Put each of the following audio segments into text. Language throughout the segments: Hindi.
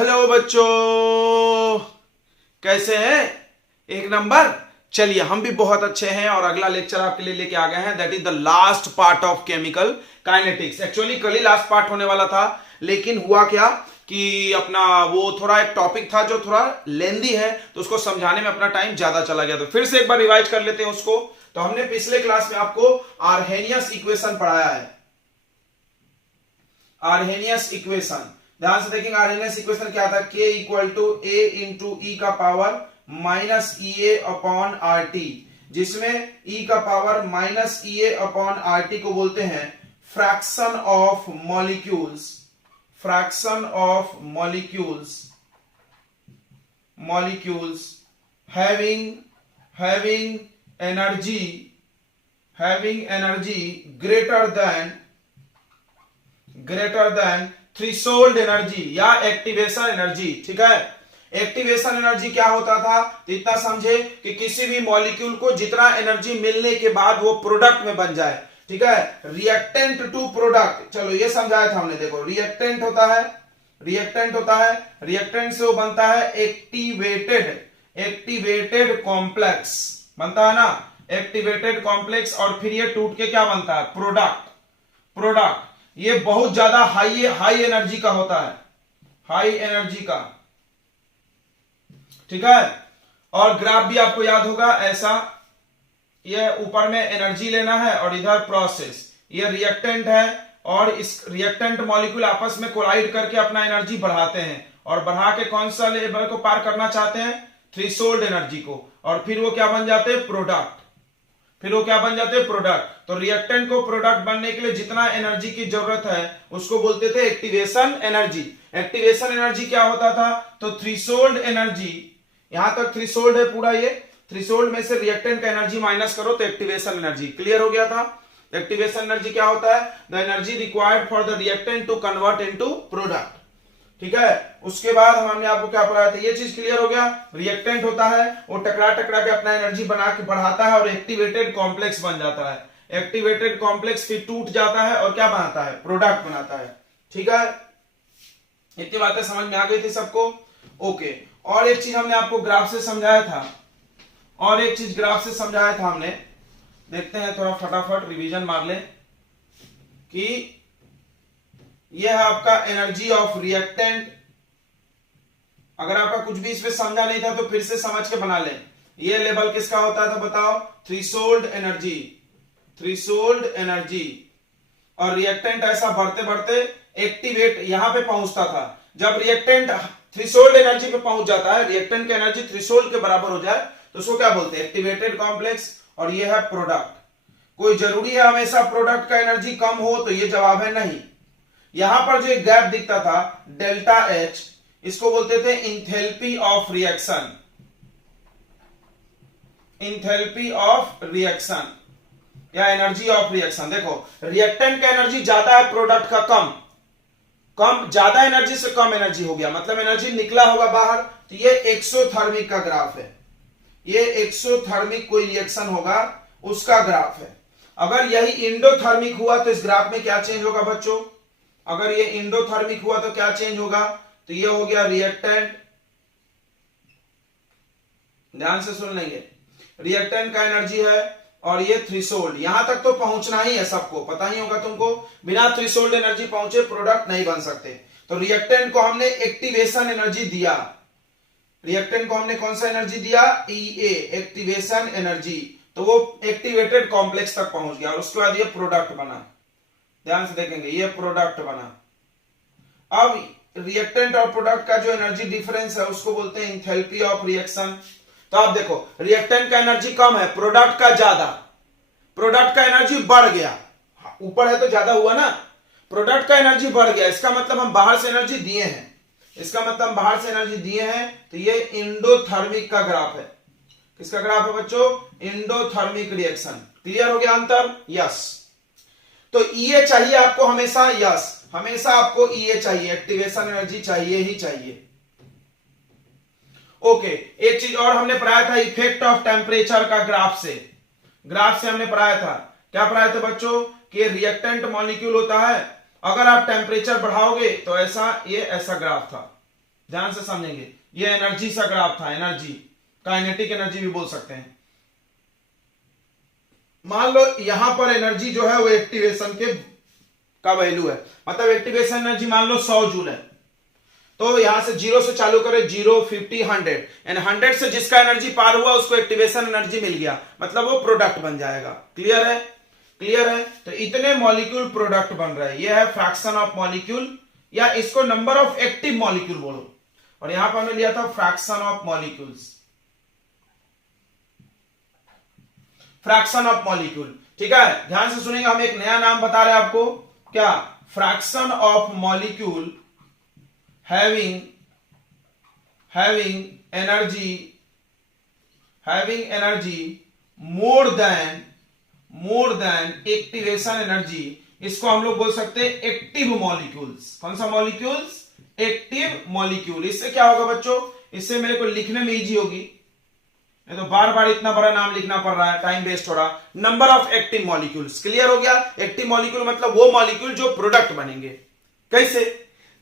हेलो बच्चों, कैसे हैं? एक नंबर। चलिए, हम भी बहुत अच्छे हैं और अगला लेक्चर आपके लिए लेके आ गए हैं। That is the last part of chemical kinetics. Actually कल ही लास्ट पार्ट होने वाला था, लेकिन हुआ क्या कि अपना वो थोड़ा एक टॉपिक था जो थोड़ा लेंदी है, तो उसको समझाने में अपना टाइम ज्यादा चला गया। तो फिर से एक बार रिवाइज कर लेते हैं उसको। तो हमने पिछले क्लास में आपको आर्हेनियस इक्वेशन पढ़ाया है। आर्हेनियस इक्वेशन, ध्यान से देखेंगे। आर्हेनियस इक्वेशन क्या था? K equal to A into E का power minus E A upon R T, जिसमें ई का power minus E A upon R T को बोलते हैं fraction of molecules. Fraction of molecules having energy greater than threshold energy या एक्टिवेशन एनर्जी। ठीक है, एक्टिवेशन एनर्जी क्या होता था? तो इतना समझे कि किसी भी मॉलिक्यूल को जितना एनर्जी मिलने के बाद वो प्रोडक्ट में बन जाए। ठीक है, रिएक्टेंट टू प्रोडक्ट। चलो ये समझाया था हमने। देखो, रिएक्टेंट होता है, रिएक्टेंट से वो बनता है एक्टिवेटेड कॉम्प्लेक्स बनता है ना, एक्टिवेटेड कॉम्प्लेक्स। और फिर ये टूट के क्या बनता है? प्रोडक्ट। ये बहुत ज्यादा हाई एनर्जी का होता है, हाई एनर्जी का। ठीक है, और ग्राफ भी आपको याद होगा ऐसा। ये ऊपर में एनर्जी लेना है और इधर प्रोसेस। ये रिएक्टेंट है और इस रिएक्टेंट मॉलिक्यूल आपस में कोलाइड करके अपना एनर्जी बढ़ाते हैं, और बढ़ा के कौन सा लेवल को पार करना चाहते हैं? थ्रेशोल्ड एनर्जी को। और फिर वो क्या बन जाते हैं? प्रोडक्ट। तो रिएक्टेंट को प्रोडक्ट बनने के लिए जितना एनर्जी की जरूरत है उसको बोलते थे एक्टिवेशन एनर्जी। एक्टिवेशन एनर्जी क्या होता था? तो थ्रेशोल्ड एनर्जी, यहां तक थ्रेशोल्ड है पूरा। ये थ्रेशोल्ड में से रिएक्टेंट का एनर्जी माइनस करो तो एक्टिवेशन एनर्जी। क्लियर हो गया था? एक्टिवेशन एनर्जी क्या होता है? The energy required for the reactant to convert into product. ठीक है, उसके बाद हमने आपको क्या पढ़ाया था? ये चीज क्लियर हो गया। रिएक्टेंट होता है, वो टकरा के अपना एनर्जी बना के बढ़ाता है और एक्टिवेटेड कॉम्प्लेक्स बन जाता है। एक्टिवेटेड कॉम्प्लेक्स फिर टूट जाता है और क्या बनाता है? प्रोडक्ट बनाता है। ठीक है, इतनी बातें समझ में आ गई थी सबको? ओके। और एक चीज हमने आपको ग्राफ से समझाया था, हमने। देखते हैं, थोड़ा फटाफट रिवीजन मार लें कि यह है आपका एनर्जी ऑफ रिएक्टेंट। अगर आपका कुछ भी इसमें समझा नहीं था तो फिर से समझ के बना लें। ये लेवल किसका होता था बताओ? Threshold energy. और रिएक्टेंट ऐसा बढ़ते बढ़ते एक्टिवेट यहां पे पहुंचता था। जब रिएक्टेंट थ्रेशोल्ड एनर्जी पे पहुंच जाता है, रिएक्टेंट की एनर्जी थ्रेशोल्ड के बराबर हो जाए तो उसको क्या बोलते हैं? Activated complex. और ये है प्रोडक्ट। कोई जरूरी है हमेशा प्रोडक्ट का एनर्जी कम हो? तो ये जवाब है नहीं। यहां पर जो एक गैप दिखता था डेल्टा एच, इसको बोलते थे इंथैल्पी ऑफ रिएक्शन या एनर्जी ऑफ रिएक्शन। देखो, रिएक्टेंट का एनर्जी ज्यादा है, प्रोडक्ट का कम। ज्यादा एनर्जी से कम एनर्जी हो गया, मतलब एनर्जी निकला होगा बाहर। तो ये एक्सोथर्मिक का ग्राफ है। ये एक्सोथर्मिक कोई रिएक्शन होगा उसका ग्राफ है। अगर यही इंडोथर्मिक हुआ तो इस ग्राफ में क्या चेंज होगा बच्चों? अगर ये इंडोथर्मिक हुआ तो क्या चेंज होगा? तो ये हो गया रिएक्टेंट। ध्यान से सुन लेंगे। रिएक्टेंट का एनर्जी है और ये थ्रेशोल्ड। यहां तक तो पहुंचना ही है, सबको पता ही होगा तुमको। बिना थ्रेशोल्ड एनर्जी पहुंचे प्रोडक्ट नहीं बन सकते। तो रिएक्टेंट को हमने एक्टिवेशन एनर्जी दिया। रिएक्टेंट को हमने कौन सा एनर्जी दिया? EA, activation energy. तो वो एक्टिवेटेड कॉम्प्लेक्स तक पहुंच गया और उसके बाद ये प्रोडक्ट बना। ध्यान से देखेंगे, ये प्रोडक्ट बना। अब रिएक्टेंट और प्रोडक्ट का जो एनर्जी डिफरेंस है उसको बोलते हैं एंथैल्पी ऑफ रिएक्शन। तो आप देखो, रिएक्टेंट का एनर्जी कम है, प्रोडक्ट का ज्यादा। प्रोडक्ट का एनर्जी बढ़ गया, ऊपर है तो ज्यादा हुआ ना। प्रोडक्ट का एनर्जी बढ़ गया, इसका मतलब हम बाहर से एनर्जी दिए हैं। तो ये इंडोथर्मिक का ग्राफ है। किसका ग्राफ है बच्चों? Endothermic reaction. क्लियर हो गया अंतर? यस। तो EA चाहिए आपको हमेशा? यस, हमेशा आपको EA चाहिए, एक्टिवेशन एनर्जी चाहिए ही चाहिए। ओके, एक चीज और हमने पढ़ाया था, इफेक्ट ऑफ टेम्परेचर का ग्राफ से हमने पढ़ाया था। क्या पढ़ाया था बच्चों? कि रिएक्टेंट मॉलिक्यूल होता है, अगर आप टेम्परेचर बढ़ाओगे तो ऐसा ग्राफ था। ध्यान से समझेंगे। ये एनर्जी सा ग्राफ था, एनर्जी, काइनेटिक एनर्जी भी बोल सकते हैं। मान लो यहां पर एनर्जी जो है वो एक्टिवेशन के का वैल्यू है, मतलब एक्टिवेशन एनर्जी मान लो 100 जूल है, तो यहां से 0 से चालू करें, 0, 50, 100 एंड 100 से जिसका एनर्जी पार हुआ उसको एक्टिवेशन एनर्जी मिल गया, मतलब वो प्रोडक्ट बन जाएगा। क्लियर है? क्लियर है? तो इतने मॉलिक्यूल प्रोडक्ट बन रहे हैं, ये है फ्रैक्शन ऑफ मॉलिक्यूल, या इसको नंबर ऑफ एक्टिव मॉलिक्यूल बोलो, और यहां पर हमने लिया था fraction of molecules, fraction of molecule. ठीक है, ध्यान से सुनेंगे, हम एक नया नाम बता रहे हैं आपको, क्या? Fraction of molecule having energy more than activation energy, इसको हम लोग बोल सकते हैं एक्टिव मॉलिक्यूल्स। कौन सा मॉलिक्यूल्स? Active molecule. इससे क्या होगा बच्चों? इससे मेरे को लिखने में इजी होगी, नहीं तो बार बार इतना बड़ा नाम लिखना पड़ रहा है, टाइम वेस्ट हो रहा। Number of active molecules, clear हो गया? एक्टिव मॉलिक्यूल मतलब वो मॉलिक्यूल जो प्रोडक्ट बनेंगे। कैसे?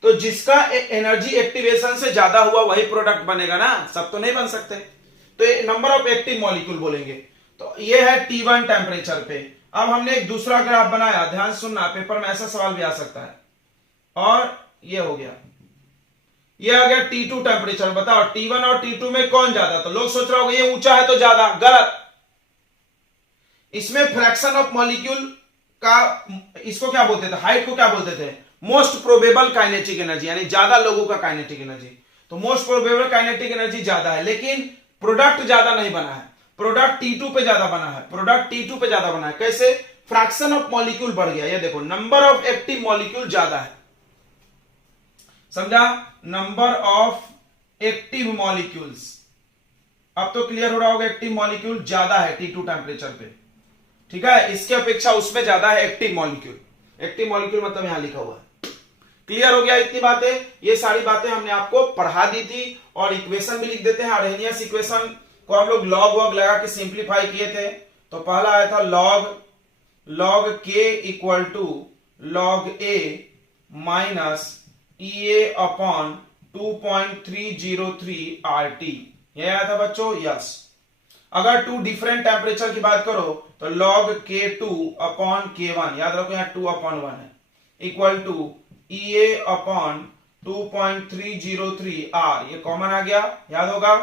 तो जिसका एनर्जी एक्टिवेशन से ज्यादा हुआ वही प्रोडक्ट बनेगा ना, सब तो नहीं बन सकते, तो नंबर ऑफ एक्टिव मॉलिक्यूल बोलेंगे। तो ये है T1 टेम्परेचर पे। अब हमने एक दूसरा ग्राफ बनाया, ध्यान सुनना, पेपर में ऐसा सवाल भी आ सकता है। और ये हो गया, ये आ गया T2 टेम्परेचर। बताओ T1 और T2 में कौन ज्यादा? तो लोग सोच रहे होंगे ये ऊंचा है तो ज्यादा, गलत। इसमें फ्रैक्शन ऑफ मॉलिक्यूल का, इसको क्या बोलते थे, हाइट को क्या बोलते थे? मोस्ट प्रोबेबल काइनेटिक एनर्जी, यानी ज्यादा लोगों का काइनेटिक एनर्जी। तो मोस्ट प्रोबेबल काइनेटिक एनर्जी ज्यादा है, लेकिन प्रोडक्ट ज्यादा नहीं बना है, प्रोडक्ट T2 पे ज्यादा बना है, प्रोडक्ट T2 पे ज्यादा बना है। कैसे? फ्रैक्शन ऑफ मॉलिक्यूल बढ़ गया, ये देखो, नंबर ऑफ एक्टिव मॉलिक्यूल ज्यादा है, समझा? नंबर ऑफ एक्टिव मॉलिक्यूल्स, अब तो क्लियर हो रहा होगा, एक्टिव मॉलिक्यूल ज्यादा है T2 टेम्परेचर पे। ठीक है, इसके अपेक्षा उसमें ज्यादा है एक्टिव मॉलिक्यूल। एक्टिव मॉलिक्यूल मतलब यहां लिखा हुआ है। क्लियर हो गया इतनी बातें? ये सारी बातें हमने आपको पढ़ा दी थी, और इक्वेशन भी लिख देते हैं। आर्हेनियस इक्वेशन को हम लोग लॉग वॉग लगा के सिंप्लीफाई किए थे। तो पहला आया था log K equal to log A minus EA upon 2.303 RT, यह आया था बच्चों। यस, अगर 2 डिफरेंट टेम्परेचर की बात करो तो log K2 अपॉन K1, याद रखो यहां 2 अपॉन 1 है, equal to EA upon 2.303 R, ये कॉमन आ गया, याद होगा।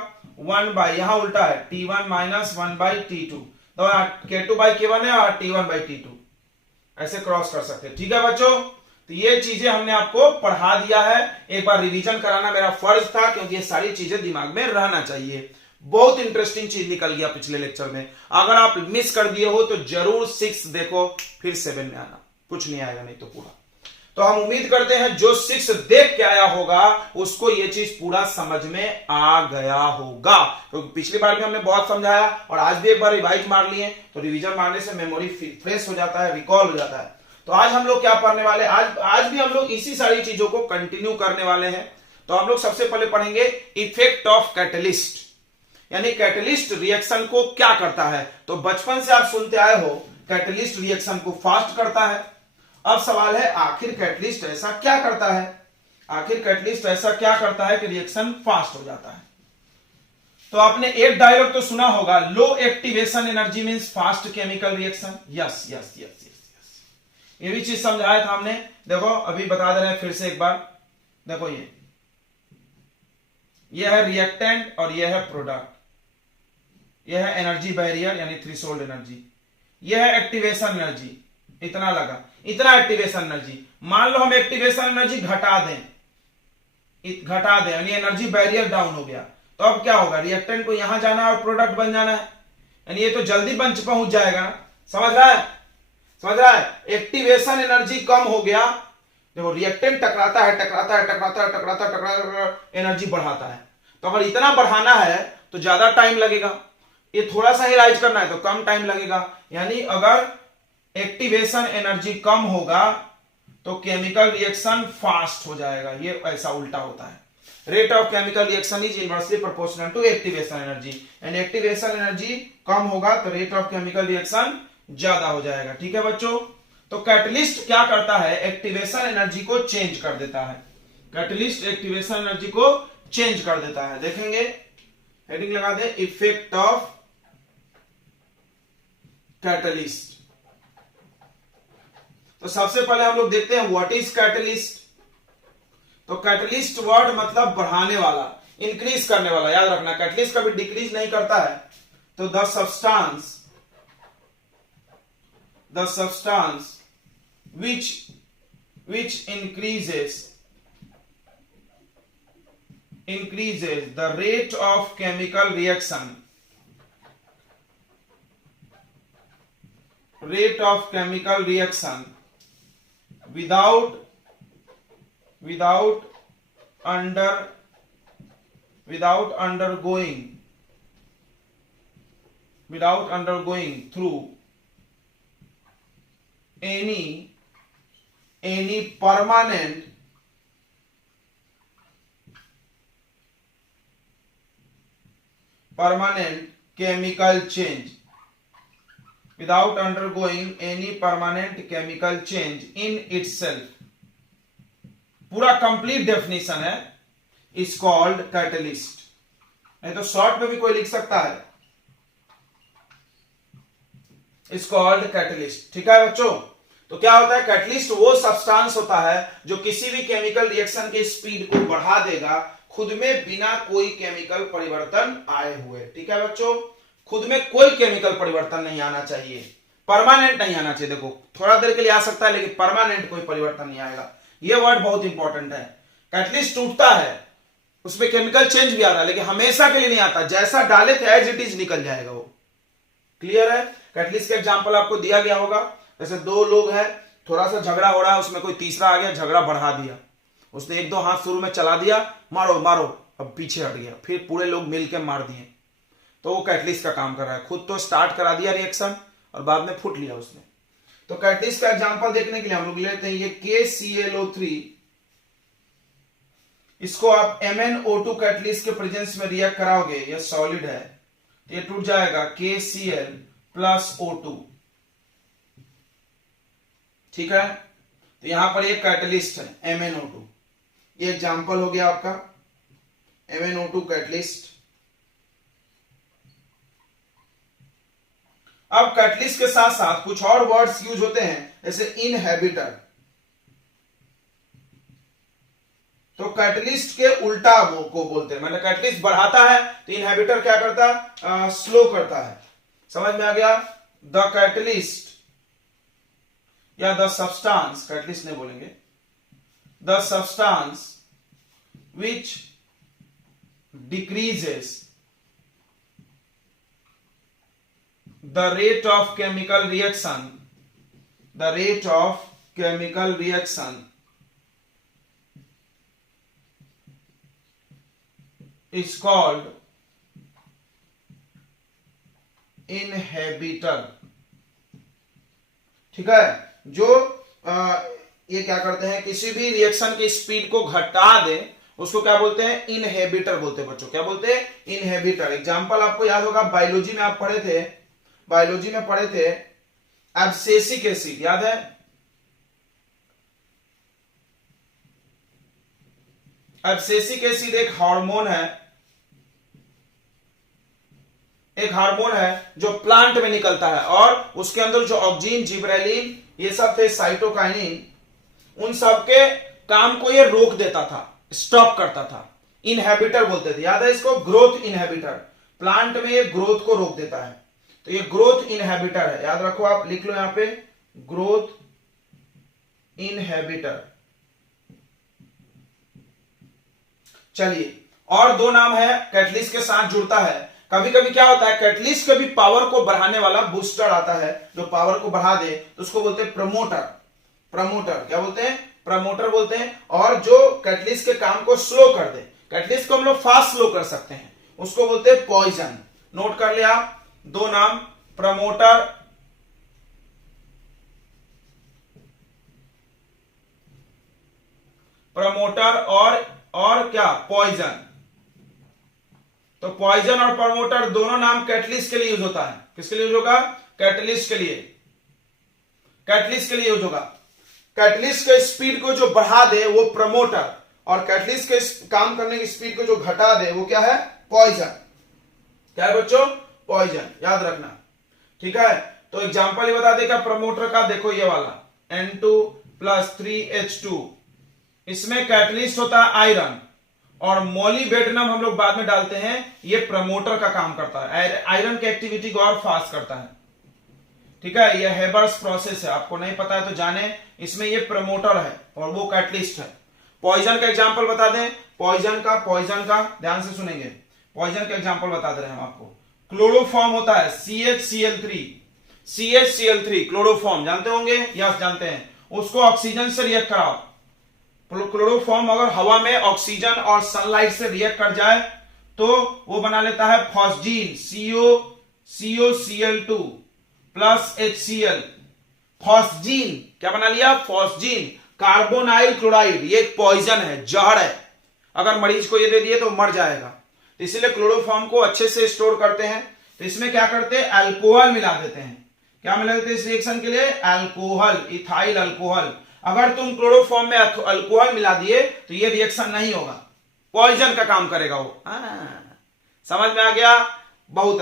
1 बाई, यहां उल्टा है, T1 माइनस 1 बाई T2, तो K2 बाई K1 है और T1 बाई T2, ऐसे क्रॉस कर सकते हैं। ठीक है बच्चों, तो ये चीजें हमने आपको पढ़ा दिया है। एक बार रिवीजन कराना मेरा फर्ज था, क्योंकि ये सारी चीजें दिमाग में रहना चाहिए। बहुत इंटरेस्टिंग चीज निकल गया पिछले लेक्चर में। अगर आप मिस कर दिए हो तो जरूर 6 देखो, फिर 7 में आना, कुछ नहीं आएगा नहीं तो पूरा। तो हम उम्मीद करते हैं जो 6 देख के आया होगा उसको ये चीज पूरा समझ में आ गया होगा, क्योंकि पिछली बार भी हमने बहुत समझाया और आज भी एक बार रिवाइज मार लिए, तो रिवीजन मारने से मेमोरी फ्रेश हो जाता है, रिकॉल हो जाता है। तो आज हम लोग क्या पढ़ने वाले, आज भी हम लोग इसी सारी चीजों को कंटिन्यू करने वाले हैं। तो हम लोग सबसे पहले पढ़ेंगे इफेक्ट ऑफ कैटलिस्ट, यानी कैटलिस्ट रिएक्शन को क्या करता है। तो बचपन से आप सुनते आए हो कैटलिस्ट रिएक्शन को फास्ट करता है। अब सवाल है आखिर कैटलिस्ट ऐसा क्या करता है, आखिर कैटलिस्ट ऐसा क्या करता है कि रिएक्शन फास्ट हो जाता है। तो आपने एक डायलॉग तो सुना होगा, low activation energy means fast chemical reaction. Yes yes yes yes yes, ये भी चीज समझाया था हमने। देखो अभी बता दे रहे हैं फिर से एक बार, देखो ये है रिएक्टेंट और ये है प्रोडक्ट, ये है एनर्जी बैरियर यानी थ्रेशोल्ड एनर्जी, ये है एक्टिवेशन एनर्जी, इतना लगा, इतना एक्टिवेशन एनर्जी। मान लो हम एक्टिवेशन एनर्जी घटा दें यानी एनर्जी बैरियर डाउन हो गया, तो अब क्या होगा, रिएक्टेंट को यहां जाना है और प्रोडक्ट बन जाना है, यानी ये तो जल्दी बंच पहुंच जाएगा ना। समझ रहा है? एक्टिवेशन एनर्जी कम हो गया, देखो रिएक्टेंट टकराता है, एनर्जी बढ़ाता है। तो अगर इतना बढ़ाना है तो ज्यादा टाइम लगेगा, ये थोड़ा सा ही राइज करना है तो कम टाइम लगेगा। यानी अगर एक्टिवेशन एनर्जी कम होगा तो केमिकल रिएक्शन फास्ट हो जाएगा, ये ऐसा उल्टा होता है। Rate of chemical reaction is inversely proportional to activation energy, यानी एक्टिवेशन एनर्जी कम होगा तो रेट ऑफ केमिकल रिएक्शन ज्यादा हो जाएगा। ठीक है बच्चों, तो कैटलिस्ट क्या करता है, एक्टिवेशन एनर्जी को चेंज कर देता है। कैटलिस्ट एक्टिवेशन एनर्जी को चेंज कर देता है। देखेंगे, हेडिंग लगा दे, इफेक्ट ऑफ कैटलिस्ट। तो सबसे पहले हम लोग देखते हैं व्हाट इज कैटलिस्ट। तो कैटलिस्ट वर्ड मतलब बढ़ाने वाला, इंक्रीज करने वाला। याद रखना, कैटलिस्ट कभी डिक्रीज नहीं करता है। तो the substance which increases the rate of chemical reaction without undergoing through any permanent chemical change, without undergoing any permanent chemical change in itself। पूरा कंप्लीट डेफिनेशन है, इज कॉल्ड कैटलिस्ट। नहीं तो शॉर्ट में भी कोई लिख सकता है, इज कॉल्ड कैटलिस्ट। ठीक है बच्चों, तो क्या होता है, कैटलिस्ट वो सब्सटेंस होता है जो किसी भी केमिकल रिएक्शन के स्पीड को बढ़ा देगा खुद में बिना कोई केमिकल परिवर्तन आए हुए। ठीक है बच्चों, खुद में कोई केमिकल परिवर्तन नहीं आना चाहिए, परमानेंट नहीं आना चाहिए। देखो, थोड़ा देर के लिए आ सकता है लेकिन परमानेंट कोई परिवर्तन नहीं आएगा। यह वर्ड बहुत इंपॉर्टेंट है। कैटलिस्ट टूटता है, उसमें केमिकल चेंज भी आ रहा है, लेकिन हमेशा के लिए नहीं आता। जैसा डाले थे एज इट इज निकल जाएगा वो। क्लियर है? कैटलिस्ट का एग्जांपल आपको दिया गया होगा, जैसे दो लोग हैं, थोड़ा सा झगड़ा हो रहा है, उसमें कोई तीसरा आ गया, झगड़ा बढ़ा दिया। उसने एक दो हाथ शुरू में चला दिया, मारो मारो, अब पीछे हट गया, फिर पूरे लोग मिलकर मार दिए। तो वो कैटलिस्ट का काम कर रहा है। खुद तो स्टार्ट करा दिया रिएक्शन और बाद में फुट लिया उसने। तो कैटलिस्ट का एग्जांपल देखने के लिए हम लोग लेते हैं ये KClO3। इसको आप MnO2 कैटलिस्ट के प्रेजेंस में रिएक्ट कराओगे, ये सॉलिड है, ये टूट जाएगा KCl प्लस O2। ठीक है, तो यहां पर एक कैटलिस्ट है MnO2। ये एग्जांपल हो गया आपका MnO2 कैटलिस्ट। अब कैटलिस्ट के साथ साथ कुछ और वर्ड्स यूज होते हैं, जैसे इनहेबिटर। तो कैटलिस्ट के उल्टा वो को बोलते हैं, मतलब कैटलिस्ट बढ़ाता है तो इनहेबिटर क्या करता है, स्लो करता है। समझ में आ गया? द कैटलिस्ट या द सब्सटेंस, कैटलिस्ट नहीं बोलेंगे, the substance which decreases the rate of chemical reaction is called inhibitor। ठीक है, जो ये क्या करते हैं, किसी भी रिएक्शन की स्पीड को घटा दे उसको क्या बोलते हैं, इनहेबिटर बोलते हैं बच्चों। क्या बोलते हैं, इनहेबिटर। एग्जांपल आपको याद होगा, बायोलॉजी में आप पढ़े थे एब्सेसिक एसिड, याद है? एब्सेसिक एसिड एक हार्मोन है जो प्लांट में निकलता है, और उसके अंदर जो ऑक्सीन, जिबरेलिन, ये सब थे, साइटोकाइनिन, उन सब के काम को ये रोक देता था, स्टॉप करता था। इनहेबिटर बोलते थे, याद है इसको? Growth inhibitor. प्लांट में ये ग्रोथ को रोक देता है, तो ये ग्रोथ इनहेबिटर है। याद रखो, आप लिख लो यहां पे, ग्रोथ इनहेबिटर। चलिए, और दो नाम है कैटलिस्ट के साथ जुड़ता है। कभी कभी क्या होता है, कैटलिस्ट के भी पावर को बढ़ाने वाला बूस्टर आता है, जो पावर को बढ़ा दे, तो उसको बोलते हैं प्रमोटर। क्या बोलते हैं? प्रमोटर बोलते हैं। और जो कैटलिस्ट के काम को स्लो कर दे, कैटलिस्ट को हम लोग फास्ट स्लो कर सकते हैं, उसको बोलते हैं पॉइजन। नोट कर लिया दो नाम, प्रमोटर और क्या, पॉइजन। तो पॉइजन और प्रमोटर दोनों नाम कैटलिस्ट के लिए यूज होता है। किसके लिए यूज होगा? कैटलिस्ट के लिए यूज होगा। कैटलिस्ट के स्पीड को जो बढ़ा दे वो प्रमोटर, और कैटलिस्ट के काम करने की स्पीड को जो घटा दे वो क्या है? पॉइजन। क्या है बच्चों? पॉइजन, याद रखना। ठीक है, तो एग्जांपल ये बता देगा प्रमोटर का, देखो ये वाला N2 + 3H2, इसमें कैटलिस्ट होता है आयरन और मोलिबेडनम हम लोग बाद में डालते हैं, ये प्रमोटर का काम करता है, आयरन की एक्टिविटी को और फास्ट करता है। ठीक है, ये हेबर्स प्रोसेस है, आपको नहीं पता है तो जाने, इसमें ये प्रमोटर है और वो कैटलिस्ट है। पॉइजन का एग्जांपल बता दें, पॉइजन का ध्यान से सुनेंगे, पॉइजन का एग्जांपल बता दे रहे हैं हम आपको। क्लोरोफॉर्म होता है CHCl3 क्लोरोफॉर्म जानते होंगे, यस जानते हैं, उसको ऑक्सीजन से रिएक्ट कराओ। क्लोरोफॉर्म अगर हवा में ऑक्सीजन और सनलाइट से रिएक्ट कर जाए तो वो बना लेता है फॉस्जीन, COCl2 + HCl, फॉस्जीन। क्या बना लिया? फॉस्जीन। कार्बोनाइल क्लोराइड, ये एक पॉइजन है, जहर है, अगर मरीज को ये दे दिए तो मर जाएगा। तो इसीलिए क्लोरोफॉर्म को अच्छे से स्टोर करते हैं। तो इसमें क्या करते हैं? अल्कोहल मिला देते हैं। क्या मिला देते हैं इस रिएक्शन के लिए? Alcohol, ethyl alcohol. अगर तुम क्लोरोफॉर्म में अल्कोहल मिला दिए तो ये रिएक्शन नहीं होगा, पॉइजन का काम करेगा वो। समझ में आ गया? बहुत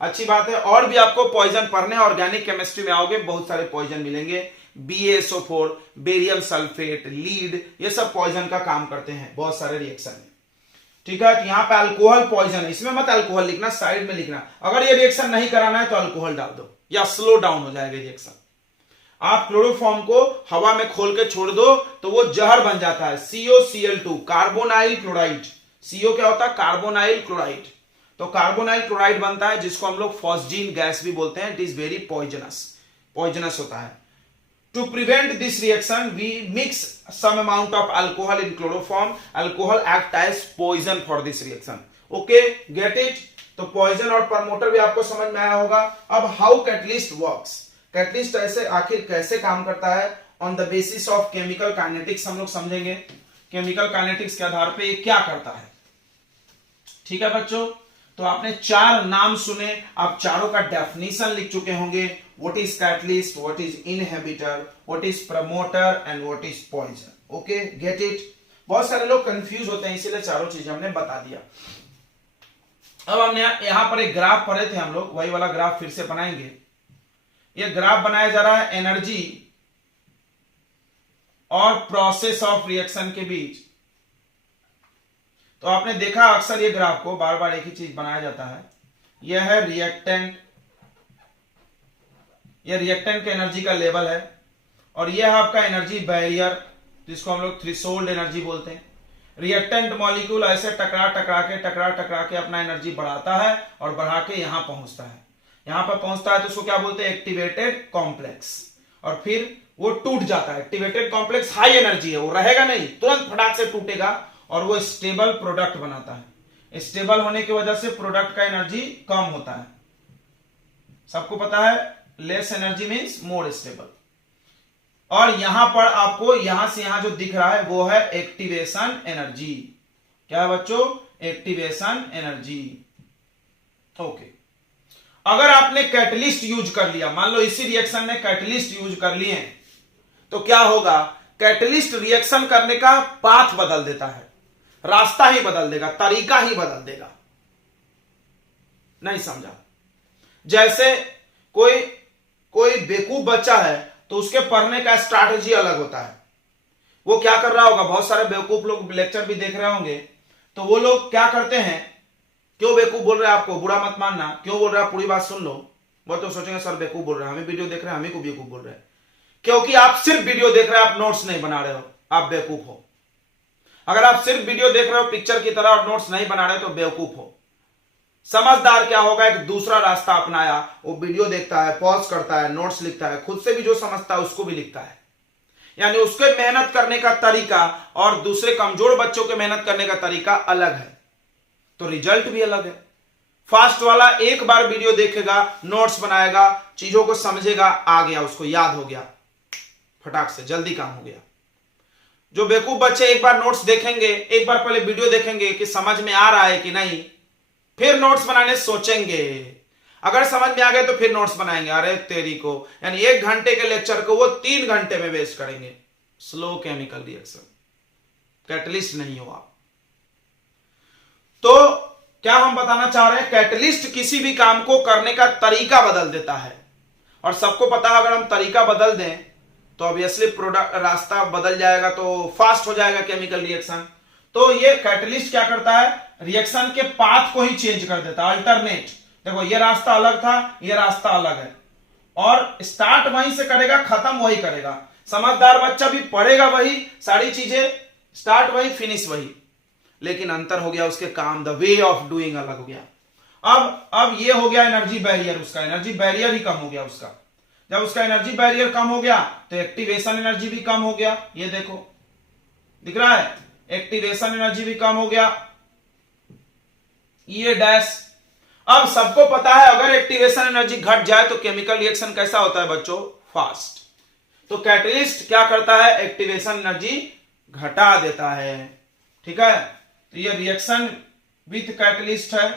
अच्छी बात है। और भी आपको पॉइजन पढ़ने, ऑर्गेनिक केमिस्ट्री में आओगे बहुत सारे पॉइजन मिलेंगे, BaSO4, बेरियम सल्फेट, लीड, ये सब पॉइजन का काम करते हैं बहुत सारे रिएक्शन में। ठीक है, तो यहां पे अल्कोहल पॉइजन है, इसमें मत अल्कोहल लिखना, साइड में लिखना। अगर ये रिएक्शन नहीं कराना है तो अल्कोहल डाल दो या स्लो डाउन हो जाएगा रिएक्शन। आप क्लोरोफॉर्म को हवा में खोल के छोड़ दो तो वो जहर बन जाता है, COCl2 कार्बोनाइल क्लोराइड। CO क्या होता है? Carbonyl chloride. तो कार्बोनाइल क्लोराइड बनता है जिसको हम लोग फॉस्जीन गैस भी बोलते हैं। इट इज वेरी पॉइजनस होता है। To prevent this reaction, we mix some amount of alcohol in chloroform. Alcohol act as poison for this reaction. Okay, get it? तो पॉइजन और प्रमोटर भी आपको समझ में आया होगा। अब हाउ कैटलिस्ट वर्क्स, कैटलिस्ट ऐसे आखिर कैसे काम करता है? On the basis of chemical kinetics हम लोग समझेंगे, केमिकल काइनेटिक्स के आधार पे ये क्या करता है। ठीक है बच्चों, तो आपने 4 नाम सुने, आप चारों का डेफिनेशन लिख चुके होंगे। What is catalyst, what is inhibitor, what is promoter and what is poison. Okay, get it? बहुत सारे लोग कंफ्यूज होते हैं, इसीलिए चारों चीजें हमने बता दिया। अब हमने यहां पर एक ग्राफ पढ़े थे हम लोग, वही वाला ग्राफ फिर से बनाएंगे। ये ग्राफ बनाया जा रहा है एनर्जी और प्रोसेस ऑफ रिएक्शन के बीच। तो आपने देखा अक्सर ये ग्राफ को बार बार एक ही चीज बनाया जाता है। यह है रिएक्टेंट, यह रिएक्टेंट के एनर्जी का लेवल है, और यह है आपका एनर्जी बैरियर जिसको हम लोग थ्रेशोल्ड एनर्जी बोलते हैं। रिएक्टेंट मॉलिक्यूल ऐसे टकरा के अपना एनर्जी बढ़ाता है और बढ़ा के यहां पहुंचता है। यहां पर पहुंचता है तो उसको क्या बोलते हैं? Activated complex. और फिर वो टूट जाता है। एक्टिवेटेड कॉम्प्लेक्स हाई एनर्जी है, वो रहेगा नहीं, तुरंत फटाक से टूटेगा और वो स्टेबल प्रोडक्ट बनाता है। स्टेबल होने की वजह से प्रोडक्ट का एनर्जी कम होता है। सबको पता है less energy means more stable. और यहां पर आपको यहां से यहां जो दिख रहा है वो है एक्टिवेशन एनर्जी। क्या है बच्चों? Activation energy. ओके, अगर आपने कैटलिस्ट यूज कर लिया, मान लो इसी रिएक्शन में कैटलिस्ट यूज कर लिए तो क्या होगा? कैटलिस्ट रिएक्शन करने का पाथ बदल देता है, रास्ता ही बदल देगा, तरीका ही बदल देगा। नहीं समझा? जैसे कोई बेवकूफ बच्चा है तो उसके पढ़ने का स्ट्रैटेजी अलग होता है। वो क्या कर रहा होगा? बहुत सारे बेवकूफ लोग लेक्चर भी देख रहे होंगे, तो वो लोग क्या करते हैं? क्यों बेवकूफ बोल रहे हैं आपको, बुरा मत मानना, क्यों बोल रहा है पूरी बात सुन लो। वो तो सोचेंगे सर बेवकूफ बोल रहे हैं, हमें वीडियो देख रहे हैं हमें को बेवकूफ बोल रहे हैं। क्योंकि आप सिर्फ वीडियो देख रहे हैं, आप नोट्स नहीं बना रहे हो, आप बेवकूफ हो। अगर आप सिर्फ वीडियो देख रहे हो पिक्चर की तरह और नोट्स नहीं बना रहे तो बेवकूफ हो। समझदार क्या होगा? एक दूसरा रास्ता अपनाया, वो वीडियो देखता है, पॉज करता है, नोट्स लिखता है, खुद से भी जो समझता है उसको भी लिखता है। यानी उसके मेहनत करने का तरीका और दूसरे कमजोर बच्चों के मेहनत करने का तरीका अलग है, तो रिजल्ट भी अलग है। फास्ट वाला एक बार वीडियो देखेगा, नोट्स बनाएगा, चीजों को समझेगा, आ गया, उसको याद हो गया, फटाक से जल्दी काम हो गया। जो बेवकूफ बच्चे एक बार नोट्स देखेंगे, एक बार पहले वीडियो देखेंगे कि समझ में आ रहा है कि नहीं, फिर नोट्स बनाने सोचेंगे, अगर समझ में आ गए तो फिर नोट्स बनाएंगे। अरे तेरी को, यानी 1 घंटे के लेक्चर को वो 3 घंटे में वेस्ट करेंगे। Slow chemical reaction. कैटलिस्ट नहीं हो आप। तो क्या हम बताना चाह रहे हैं, कैटलिस्ट किसी भी काम को करने का तरीका बदल देता है, और सबको पता है अगर हम तरीका बदल दें तो ऑब्वियसली प्रोडक्ट रास्ता बदल जाएगा, तो फास्ट हो जाएगा केमिकल रिएक्शन। तो ये कैटलिस्ट क्या करता है, रिएक्शन के पाथ को ही चेंज कर देता है, अल्टरनेट। देखो ये रास्ता अलग था, ये रास्ता अलग है, और स्टार्ट वहीं से करेगा, खत्म वही करेगा। समझदार बच्चा भी पढ़ेगा वही सारी चीजें, स्टार्ट वही फिनिश वही, लेकिन अंतर हो गया उसके काम, द वे ऑफ डूइंग अलग हो गया। अब ये हो गया एनर्जी बैरियर, उसका एनर्जी बैरियर ही कम हो गया उसका। जब उसका एनर्जी बैरियर कम हो गया तो एक्टिवेशन एनर्जी भी कम हो गया, ये देखो दिख रहा है, एक्टिवेशन एनर्जी भी कम हो गया, ये डैश। अब सबको पता है अगर एक्टिवेशन एनर्जी घट जाए तो केमिकल रिएक्शन कैसा होता है बच्चों, फास्ट। तो कैटलिस्ट क्या करता है, एक्टिवेशन एनर्जी घटा देता है, ठीक है। तो ये रिएक्शन विथ कैटलिस्ट है,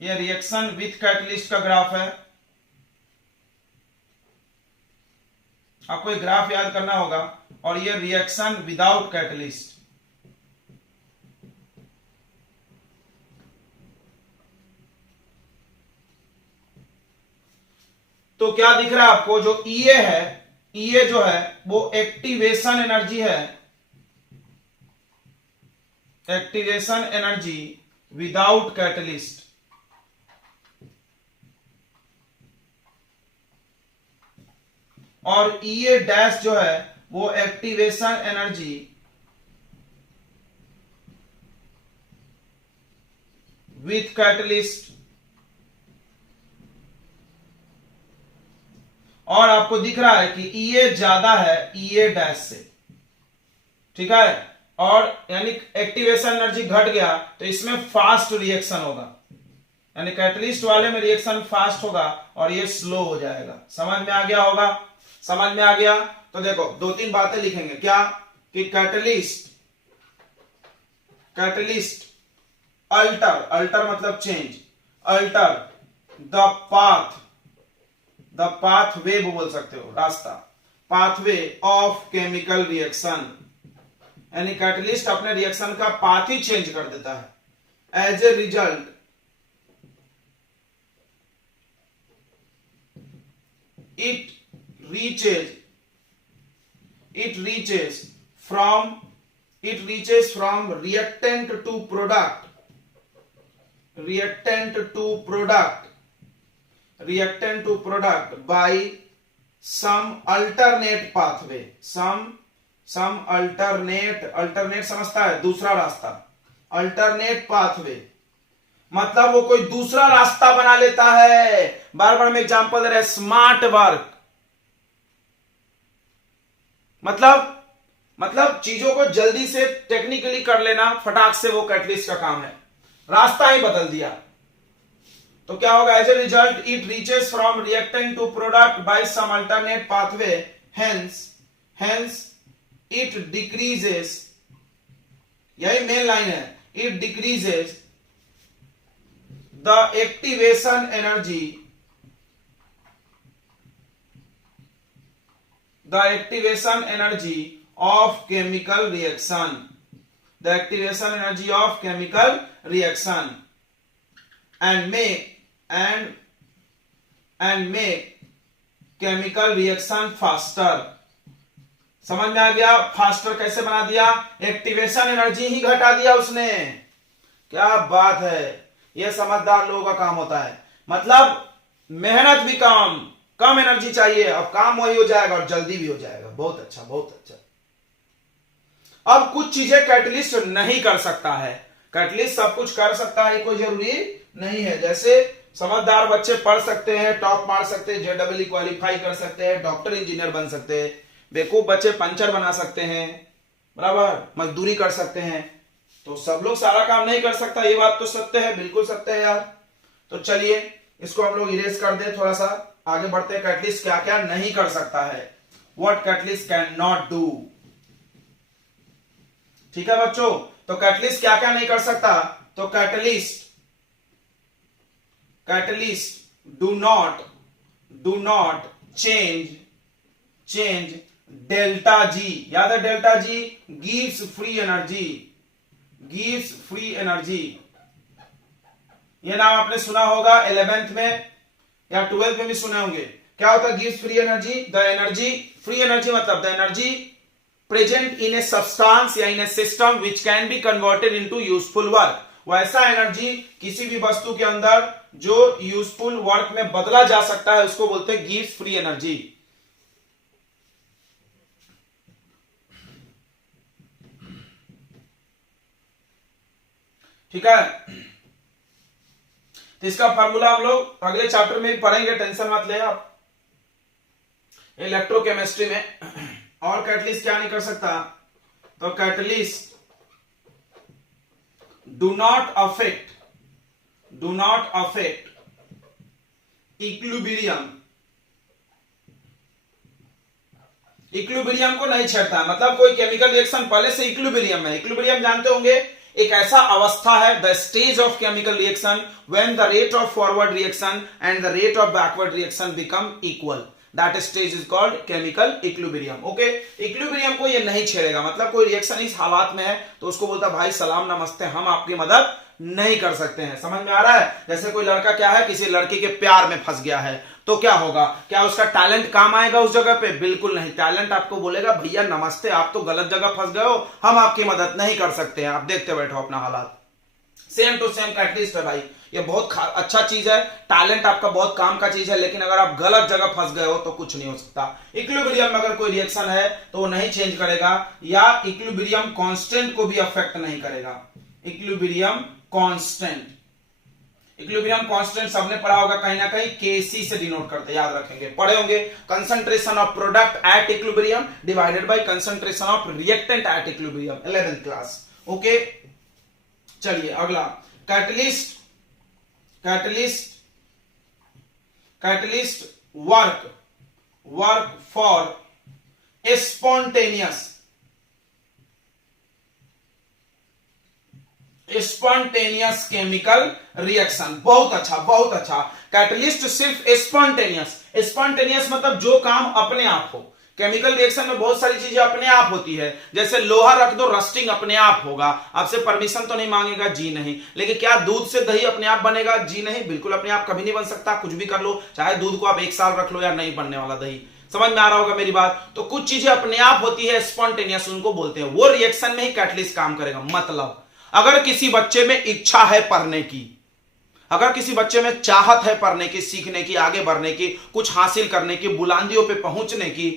ये रिएक्शन विथ कैटलिस्ट का ग्राफ है। आपको एक ग्राफ याद करना होगा, और ये रिएक्शन विदाउट कैटलिस्ट। तो क्या दिख रहा है आपको, जो ईए है, ईए जो है वो एक्टिवेशन एनर्जी है, एक्टिवेशन एनर्जी विदाउट कैटलिस्ट। और ईए डैश जो है वो एक्टिवेशन एनर्जी विथ कैटलिस्ट। और आपको दिख रहा है कि ईए ज्यादा है ईए डैश से, ठीक है। और यानी एक्टिवेशन एनर्जी घट गया तो इसमें फास्ट रिएक्शन होगा, यानी कैटलिस्ट वाले में रिएक्शन फास्ट होगा और ये स्लो हो जाएगा। समझ में आ गया होगा, समझ में आ गया। तो देखो दो तीन बातें लिखेंगे, क्या कि कैटलिस्ट अल्टर, अल्टर मतलब चेंज, अल्टर द पाथवे बोल सकते हो, रास्ता, पाथवे ऑफ केमिकल रिएक्शन, यानी कैटलिस्ट अपने रिएक्शन का पाथ ही चेंज कर देता है। As a result it reaches from reactant to product by some alternate pathway, some alternate समझता है, दूसरा रास्ता, alternate pathway मतलब वो कोई दूसरा रास्ता बना लेता है। बार बार में एग्जांपल दे रहे हैं, स्मार्ट वर्क मतलब चीजों को जल्दी से टेक्निकली कर लेना, फटाक से, वो कैटलिस्ट का काम है, रास्ता ही बदल दिया। तो क्या होगा, as a result it reaches from reactant to product by some alternate pathway, hence it decreases, यही मेन लाइन है, it decreases the activation energy of chemical reaction, the activation energy of chemical reaction and make chemical reaction faster। समझ में आ गया, फास्टर कैसे बना दिया, एक्टिवेशन एनर्जी ही घटा दिया उसने। क्या बात है, यह समझदार लोगों का काम होता है। मतलब मेहनत भी कम एनर्जी चाहिए, अब काम वही हो जाएगा और जल्दी भी हो जाएगा। बहुत अच्छा, बहुत अच्छा। अब कुछ चीजें कैटलिस्ट नहीं कर सकता है, कैटलिस्ट सब कुछ कर सकता है, कोई जरूरी नहीं है। जैसे समझदार बच्चे पढ़ सकते हैं, टॉप मार सकते हैं, जेडब्ल्यू क्वालिफाई कर सकते हैं, डॉक्टर इंजीनियर बन सकते हैं। बेवकूफ बच्चे पंचर बना सकते हैं, बराबर, मजदूरी कर सकते हैं। तो सब लोग सारा काम नहीं कर सकता, ये बात तो सत्य है, बिल्कुल सत्य है यार। तो चलिए इसको हम लोग इरेज कर दे, थोड़ा सा आगे बढ़ते हैं। कैटलिस्ट क्या क्या नहीं कर सकता है, what catalyst can not do. ठीक है बच्चों, तो कैटलिस्ट क्या क्या नहीं कर सकता, तो catalyst do not change delta G, याद है delta G, gives free energy, gives free energy. ये नाम आपने सुना होगा 11th में या 12th में भी सुने होंगे। क्या होता है gives free energy? The energy, free energy मतलब the energy present in a substance या in a system which can be converted into useful work. वैसा एनर्जी किसी भी वस्तु के अंदर जो यूजफुल वर्क में बदला जा सकता है उसको बोलते हैं गिव्स फ्री एनर्जी। ठीक है, तो इसका फार्मूला हम लोग अगले चैप्टर में भी पढ़ेंगे, टेंशन मत ले आप, इलेक्ट्रोकेमिस्ट्री में। और कैटलिस्ट क्या नहीं कर सकता? तो catalyst do not affect equilibrium, equilibrium को नहीं छेड़ता। मतलब कोई केमिकल रिएक्शन पहले से इक्विलिब्रियम है। इक्विलिब्रियम जानते होंगे, एक ऐसा अवस्था है, the stage of chemical reaction when the rate of forward reaction and the rate of backward reaction become equal, that stage is called chemical equilibrium. Okay, equilibrium को ये नहीं छेड़ेगा। मतलब कोई रिएक्शन इस हालात में है तो उसको बोलता भाई सलाम नमस्ते, हम आपकी मदद नहीं कर सकते हैं। समझ में आ रहा है? जैसे कोई लड़का क्या है, किसी लड़की के प्यार में फंस गया है तो क्या होगा? क्या उसका टैलेंट काम आएगा उस जगह पे? बिल्कुल नहीं। टैलेंट आपको बोलेगा भैया नमस्ते, आप तो गलत जगह फंस गए हो, हम आपकी मदद नहीं कर सकते हैं, आप देखते बैठो अपना हालात। सेम टू सेम कैटलिस्ट है भाई, ये बहुत अच्छा चीज है, टैलेंट आपका बहुत काम का चीज है, लेकिन अगर आप गलत जगह फंस गए हो तो कुछ नहीं हो सकता। इक्विलिब्रियम में अगर कोई रिएक्शन है तो वो नहीं चेंज करेगा, या इक्विलिब्रियम कांस्टेंट को भी अफेक्ट नहीं करेगा। इक्विलिब्रियम कांस्टेंट, इक्विलिब्रियम कांस्टेंट सबने पढ़ा होगा कहीं ना कहीं, केसी से डिनोट करते, याद रखेंगे, पढ़े होंगे। Concentration of product at equilibrium divided by concentration of reactant at equilibrium, 11th class. Okay, चलिए अगला, catalyst work for spontaneous chemical reaction. बहुत अच्छा, बहुत अच्छा। कैटलिस्ट सिर्फ स्पॉन्टेनियस मतलब जो काम अपने आप हो। केमिकल रिएक्शन में बहुत सारी चीजें अपने आप होती है, जैसे लोहा रख दो, रस्टिंग अपने आप होगा, आपसे परमिशन तो नहीं मांगेगा, जी नहीं। लेकिन क्या दूध से दही अपने आप बनेगा? जी नहीं, बिल्कुल अपने आप कभी नहीं बन सकता। कुछ भी कर लो, चाहे दूध को आप 1 साल रख लो या नहीं बनने वाला दही। समझ में आ रहा होगा मेरी बात? तो कुछ चीजें अपने आप होती है स्पॉन्टेनियस, उनको बोलते हैं। वो रिएक्शन में ही कैटलिस्ट काम करेगा। मतलब अगर किसी बच्चे में इच्छा है पढ़ने की, अगर किसी बच्चे में चाहत है पढ़ने की, सीखने की, आगे बढ़ने की, कुछ हासिल करने की, बुलंदियों पे पहुंचने की,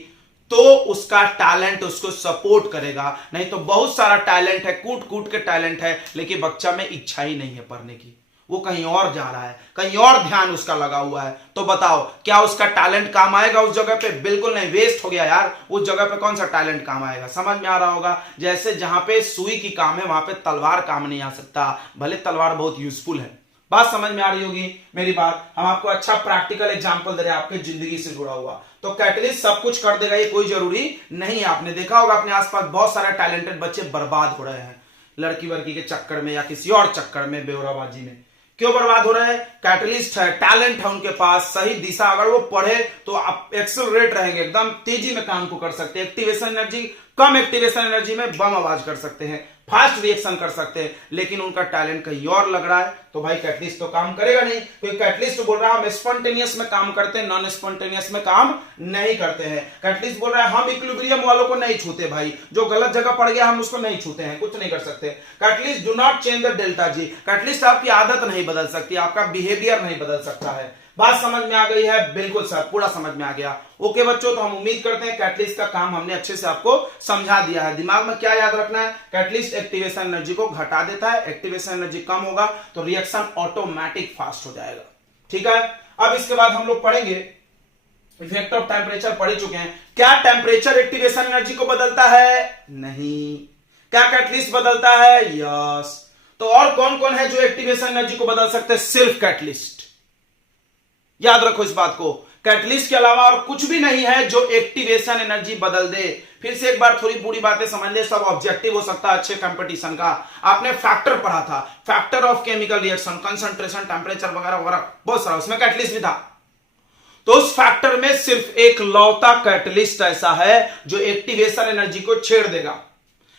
तो उसका टैलेंट उसको सपोर्ट करेगा। नहीं तो बहुत सारा टैलेंट है, कूट कूट के टैलेंट है, लेकिन बच्चा में इच्छा ही नहीं है पढ़ने की, वो कहीं और जा रहा है, कहीं और ध्यान उसका लगा हुआ है। तो बताओ क्या उसका टैलेंट काम आएगा उस जगह पे? बिल्कुल नहीं, वेस्ट हो गया यार। उस जगह पे कौन सा टैलेंट काम आएगा? समझ में आ रहा होगा? जैसे जहां पे सुई की काम है वहां पे तलवार काम नहीं आ सकता, भले तलवार बहुत यूजफुल है। बात समझ में आ रही होगी मेरी बात? हम आपको अच्छा प्रैक्टिकल एग्जांपल दे रहे हैं आपके जिंदगी से जुड़ा हुआ। तो कैटलिस्ट सब कुछ कर देगा ये कोई जरूरी नहीं है। आपने देखा होगा अपने आसपास बहुत सारे टैलेंटेड बच्चे बर्बाद हो रहे हैं लड़की वर्की के चक्कर में या किसी और चक्कर में, बेवराबाजी में। क्यों बर्बाद हो रहे हैं? कैटलिस्ट है, टैलेंट है उनके पास, सही दिशा अगर वो पढ़े तो आप एक्सेलरेट रहेंगे, एकदम तेजी में काम को कर सकते हैं। एक्टिवेशन एनर्जी, कम एक्टिवेशन एनर्जी में बम आवाज कर सकते हैं, फास्ट रिएक्शन कर सकते हैं, लेकिन उनका टैलेंट कहीं और लग रहा है, तो भाई कैटलिस्ट तो काम करेगा नहीं। क्योंकि कैटलिस्ट बोल रहा है हम स्पॉन्टेनियस में काम करते हैं, नॉन स्पॉन्टेनियस में काम नहीं करते हैं। कैटलिस्ट बोल रहा है हम इक्विलिब्रियम वालों को नहीं छूते भाई, जो गलत जगह पड़ गया हम उसको नहीं छूते हैं, कुछ नहीं कर सकते। Catalyst do not change the delta G, catalyst आपकी आदत नहीं बदल सकती, आपका बिहेवियर नहीं बदल सकता है। बात समझ में आ गई है? बिल्कुल सर, पूरा समझ में आ गया। ओके बच्चों, तो हम उम्मीद करते हैं कैटलिस्ट का काम हमने अच्छे से आपको समझा दिया है। दिमाग में क्या याद रखना है? कैटलिस्ट एक्टिवेशन एनर्जी को घटा देता है, एक्टिवेशन एनर्जी कम होगा तो रिएक्शन ऑटोमेटिक फास्ट हो जाएगा। ठीक है, अब इसके बाद हम लोग पढ़ेंगे इफेक्ट ऑफ टेम्परेचर, पढ़ चुके हैं। क्या टेम्परेचर एक्टिवेशन एनर्जी को बदलता है? नहीं। क्या कैटलिस्ट बदलता है? यस। तो और कौन कौन है जो एक्टिवेशन एनर्जी को बदल सकते हैं? सिर्फ कैटलिस्ट। याद रखो इस बात को, कैटलिस्ट के अलावा और कुछ भी नहीं है जो एक्टिवेशन एनर्जी बदल दे। फिर से एक बार थोड़ी पूरी बातें समझ ले, सब ऑब्जेक्टिव हो सकता है अच्छे कंपटीशन का। आपने फैक्टर पढ़ा था, factor of chemical reaction, concentration, temperature वगैरह वगैरह बहुत सारा, उसमें कैटलिस्ट भी था। तो उस फैक्टर में सिर्फ एक लौता कैटलिस्ट ऐसा है जो एक्टिवेशन एनर्जी को छेड़ देगा,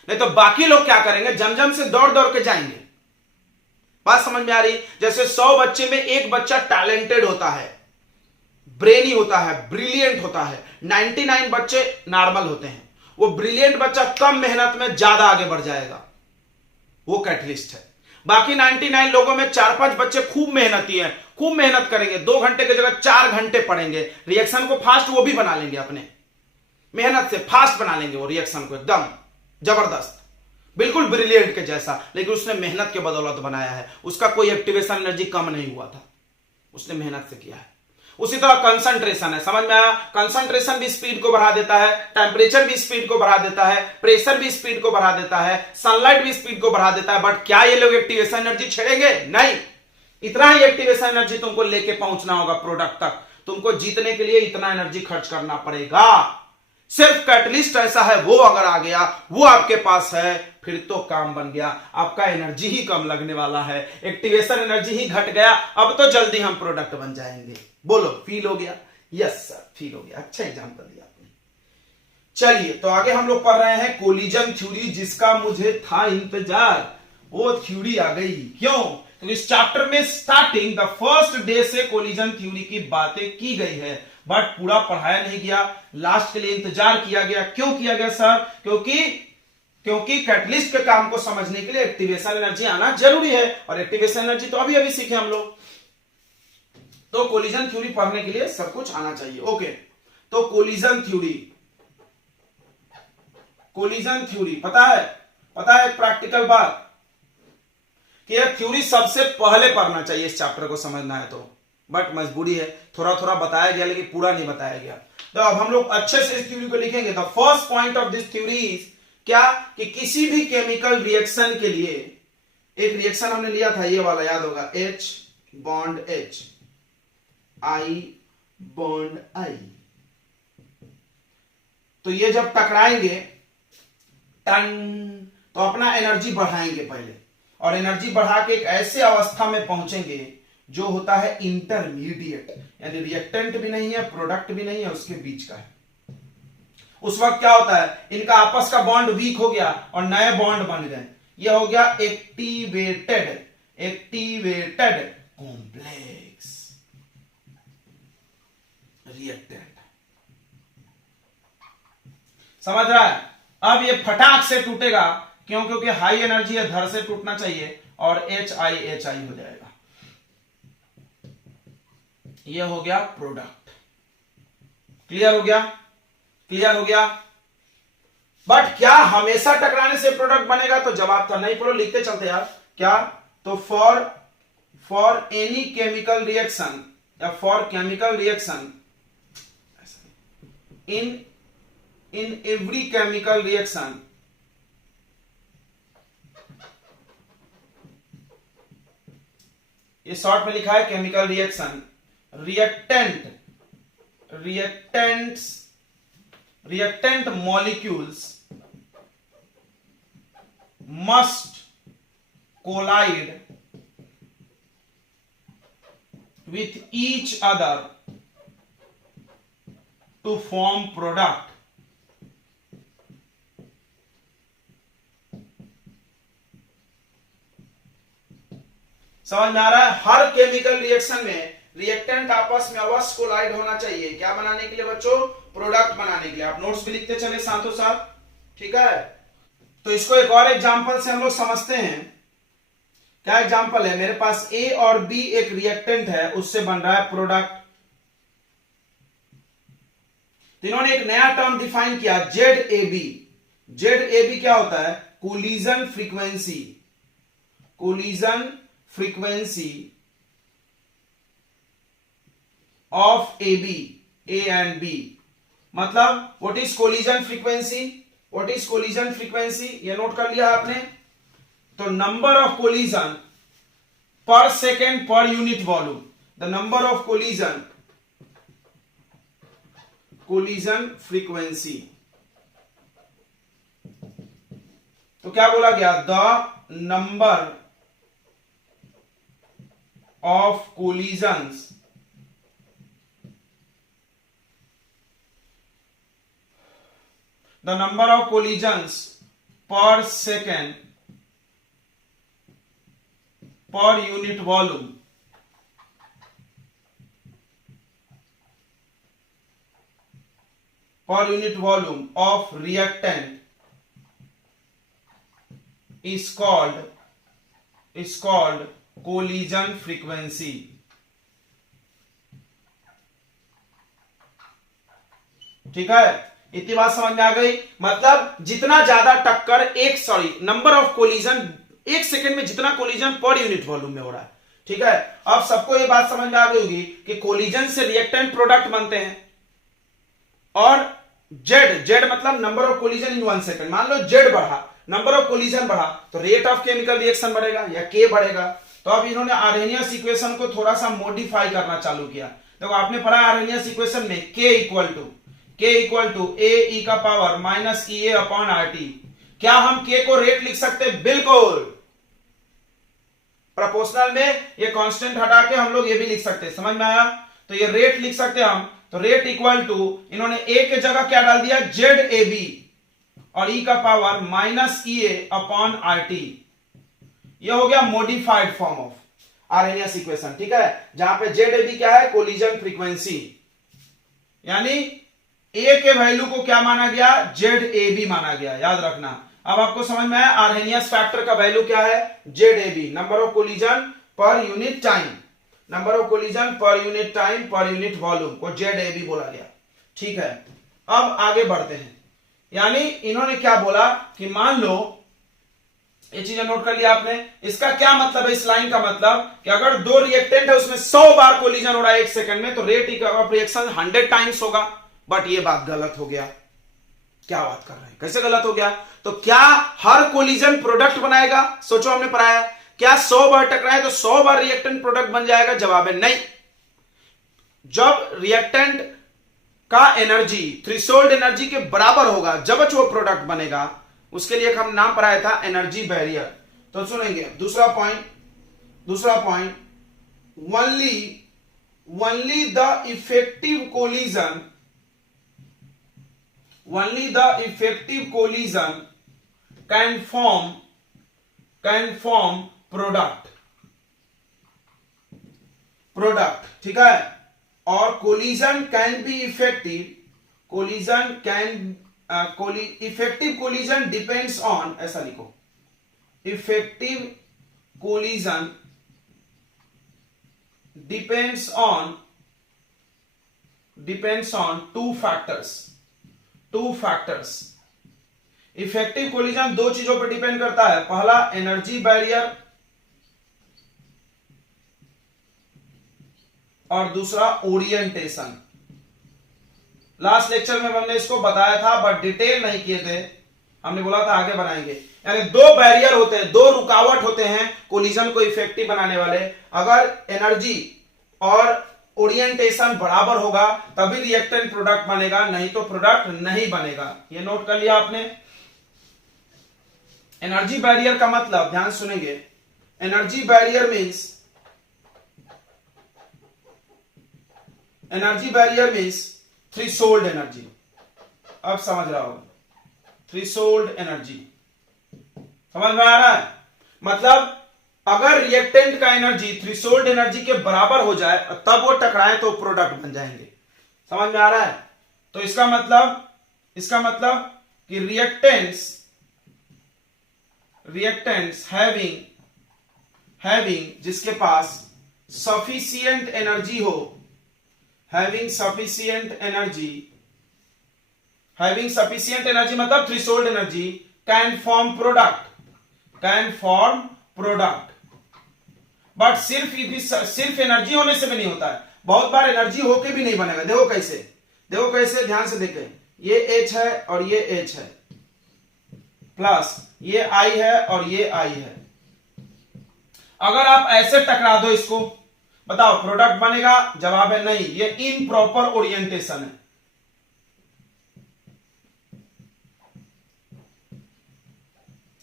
नहीं तो बाकी लोग क्या करेंगे, जमजम से दौड़ दौड़ के जाएंगे। बात समझ में आ रही? जैसे 100 बच्चे में एक बच्चा टैलेंटेड होता है, ब्रेनी होता है, ब्रिलियंट होता है, 99 बच्चे नॉर्मल होते हैं। वो ब्रिलियंट बच्चा कम मेहनत में ज्यादा आगे बढ़ जाएगा, वो कैटलिस्ट है। बाकी 99 लोगों में 4-5 बच्चे खूब मेहनती हैं, खूब मेहनत करेंगे, 2 घंटे की जगह 4 घंटे पढ़ेंगे, रिएक्शन को फास्ट वो भी बना लेंगे, अपने मेहनत से फास्ट बना लेंगे वो रिएक्शन को, एकदम जबरदस्त, बिल्कुल ब्रिलियंट के जैसा, लेकिन उसने मेहनत के बदौलत बनाया है, उसका कोई एक्टिवेशन एनर्जी कम नहीं हुआ था, उसने मेहनत से किया है। उसी तरह कंसंट्रेशन है, समझ में आया? कंसंट्रेशन भी स्पीड को बढ़ा देता है, टेम्परेचर भी स्पीड को बढ़ा देता है, प्रेशर भी स्पीड को बढ़ा देता है, सनलाइट भी स्पीड को बढ़ा देता है। बट क्या ये लोग एक्टिवेशन एनर्जी छेड़ेंगे? नहीं। इतना ही एक्टिवेशन एनर्जी तुमको लेके पहुंचना होगा प्रोडक्ट तक, तुमको जीतने के लिए इतना एनर्जी खर्च करना पड़ेगा। सिर्फ कैटलिस्ट ऐसा है, वो अगर आ गया, वो आपके पास है, फिर तो काम बन गया। आपका एनर्जी ही कम लगने वाला है, एक्टिवेशन एनर्जी ही घट गया, अब तो जल्दी हम प्रोडक्ट बन जाएंगे। बोलो, फील हो गया? यस सर, फील हो गया। अच्छा एग्जांपल दिया आपने। चलिए तो आगे हम लोग पढ़ रहे हैं कोलिजन थ्योरी, जिसका मुझे था इंतजार, वो थ्योरी आ गई। क्यों? तो इस चैप्टर में स्टार्टिंग द फर्स्ट डे से कोलिजन थ्योरी की बातें की गई है, बट पूरा पढ़ाया नहीं गया, लास्ट के लिए इंतजार किया गया। क्यों किया गया सर? क्योंकि कैटलिस्ट के काम को समझने के लिए एक्टिवेशन एनर्जी आना जरूरी है, और एक्टिवेशन एनर्जी तो अभी अभी सीखे हम लोग। तो कोलिजन थ्योरी पढ़ने के लिए सब कुछ आना चाहिए। ओके, तो कोलिजन थ्योरी पता है एक प्रैक्टिकल बात कि यह थ्योरी सबसे पहले पढ़ना चाहिए इस चैप्टर को समझना है तो, बट मजबूरी है, थोड़ा थोड़ा बताया गया लेकिन पूरा नहीं बताया गया। तो अब हम लोग अच्छे से इस थ्योरी को लिखेंगे। The first point of this theory is क्या, कि किसी भी केमिकल रिएक्शन के लिए, एक रिएक्शन हमने लिया था ये वाला, याद होगा, H bond H, I bond I, तो ये जब टकराएंगे टन, तो अपना एनर्जी बढ़ाएंगे पहले, और एनर्जी बढ़ा के एक ऐसे अवस्था में पहुंचेंगे जो होता है इंटरमीडिएट, यानी रिएक्टेंट भी नहीं है, प्रोडक्ट भी नहीं है, उसके बीच का है। उस वक्त क्या होता है, इनका आपस का बॉन्ड वीक हो गया और नए बॉन्ड बन गए, यह हो गया एक्टिवेटेड कॉम्प्लेक्स रिएक्टेंट। समझ रहा है? अब ये फटाक से टूटेगा, क्यों? क्योंकि हाई एनर्जी है, धड़ से टूटना चाहिए, और HI हो जाएगा। ये हो गया प्रोडक्ट। क्लियर हो गया? बट क्या हमेशा टकराने से प्रोडक्ट बनेगा? तो जवाब था नहीं। पढ़ो, लिखते चलते यार। क्या? तो फॉर एनी केमिकल रिएक्शन, या for chemical reaction, in every chemical reaction, ये शॉर्ट में लिखा है chemical reaction, reactant molecules must collide with each other to form product। समझ में आ रहा है? हर केमिकल रिएक्शन में रिएक्टेंट आपस में अवश्य कोलाइड होना चाहिए। क्या बनाने के लिए बच्चों? प्रोडक्ट बनाने के लिए। आप नोट्स भी लिखते चले साथों साथ, ठीक है? तो इसको एक और एग्जांपल से हम लोग समझते हैं। क्या एग्जांपल है? मेरे पास A और B एक रिएक्टेंट है, उससे बन रहा है प्रोडक्ट। तो इन्होंने एक नया टर्म डिफाइन किया, ZAB। ZAB क्या होता है? Collision frequency of AB, A एंड B। मतलब व्हाट इज कोलिजन फ्रीक्वेंसी? ये नोट कर लिया आपने? तो number of collision per second per unit volume, the number of collision frequency. तो क्या बोला गया? The number of collisions the number of collisions per second per unit volume of reactant is called collision frequency. ठीक है, इतनी बात समझ में आ गई। मतलब जितना ज्यादा टक्कर नंबर ऑफ कोलिजन एक सेकेंड में जितना कोलिजन पर यूनिट वॉल्यूम में हो रहा है। ठीक है, अब सबको ये बात समझ में आ गई होगी कि कोलिजन से रिएक्टेंट प्रोडक्ट बनते हैं और जेड मतलब number of collision in 1 second. मान लो जेड बढ़ा, नंबर ऑफ कोलिजन बढ़ा तो रेट ऑफ केमिकल रिएक्शन बढ़ेगा या के बढ़ेगा। तो अब इन्होंने आर्हेनियस इक्वेशन को थोड़ा सा मॉडिफाई करना चालू किया। देखो आपने पढ़ा आर्हेनियस इक्वेशन में के इक्वल टू ए ई का power minus E A upon R T. क्या हम के को रेट लिख सकते हैं? बिल्कुल। प्रोपोर्शनल में ये कांस्टेंट हटा के हम लोग ये भी लिख सकते हैं। समझ में आया? तो ये रेट लिख सकते हैं हम। तो रेट इक्वल टू इन्होंने ए के जगह क्या डाल दिया? जेड ए बी और ई का power minus E A upon R T. ये हो गया modified form of Arrhenius equation. ठीक है, जहां पे जेड ए बी क्या है? Collision frequency. यानी ए के वैल्यू को क्या माना गया? जेड ए बी माना गया। याद रखना। अब आपको समझ में आया आर्हेनियस फैक्टर का वैल्यू क्या है? Z A B, number of collision per unit time, number of collision per unit time per unit volume को जेड ए बी बोला गया। ठीक है, अब आगे बढ़ते हैं। यानी इन्होंने क्या बोला कि मान लो, ये चीजें नोट कर लिया आपने। इसका क्या मतलब है? इस लाइन का मतलब कि अगर दो रिएक्टेंट है उसमें 100 बार कोलिजन हो रहा है एक सेकंड में, तो रेट ऑफ रिएक्शन 100 टाइम्स होगा। बट ये बात गलत हो गया। क्या बात कर रहे हैं? कैसे गलत हो गया? तो क्या हर कोलिजन प्रोडक्ट बनाएगा? सोचो, हमने पढ़ाया क्या 100 बार टकराए तो 100 बार रिएक्टेंट प्रोडक्ट बन जाएगा? जवाब है नहीं। जब रिएक्टेंट का एनर्जी थ्रेशोल्ड एनर्जी के बराबर होगा जब वो प्रोडक्ट बनेगा, उसके लिए हम नाम पढ़ाया था एनर्जी बैरियर। तो सुनेंगे दूसरा point only the effective collision can form product। ठीक है, और collision can be effective, effective collision depends on, ऐसा लिखो, effective collision depends on two factors। Effective collision दो चीजों पर डिपेंड करता है। पहला एनर्जी बैरियर और दूसरा ओरिएंटेशन। लास्ट लेक्चर में हमने इसको बताया था बट डिटेल नहीं किए थे। हमने बोला था आगे बनाएंगे। यानी दो बैरियर होते हैं, दो रुकावट होते हैं कोलिजन को इफेक्टिव बनाने वाले। अगर एनर्जी और ओरिएंटेशन बराबर होगा तभी रिएक्टेंट प्रोडक्ट बनेगा, नहीं तो प्रोडक्ट नहीं बनेगा। ये नोट कर लिया आपने। एनर्जी बैरियर का मतलब ध्यान सुनेंगे, energy barrier means threshold energy. अब समझ रहा होगा, थ्रेशोल्ड एनर्जी समझ में आ रहा है? मतलब अगर रिएक्टेंट का एनर्जी थ्रेशोल्ड एनर्जी के बराबर हो जाए तब वो टकराए तो प्रोडक्ट बन जाएंगे। समझ में आ रहा है? तो इसका मतलब कि रिएक्टेंट्स हैविंग जिसके पास सफिशिएंट एनर्जी हो, हैविंग सफिशिएंट एनर्जी मतलब threshold energy, can form product. But सिर्फ एनर्जी होने से भी नहीं होता है, बहुत बार एनर्जी होके भी नहीं बनेगा। देखो कैसे, ध्यान से देखें। ये H है और ये H है, प्लस ये I है और ये I है। अगर आप ऐसे टकरा दो इसको, बताओ प्रोडक्ट बनेगा? जवाब है नहीं। ये इनप्रॉपर ओरिएंटेशन है।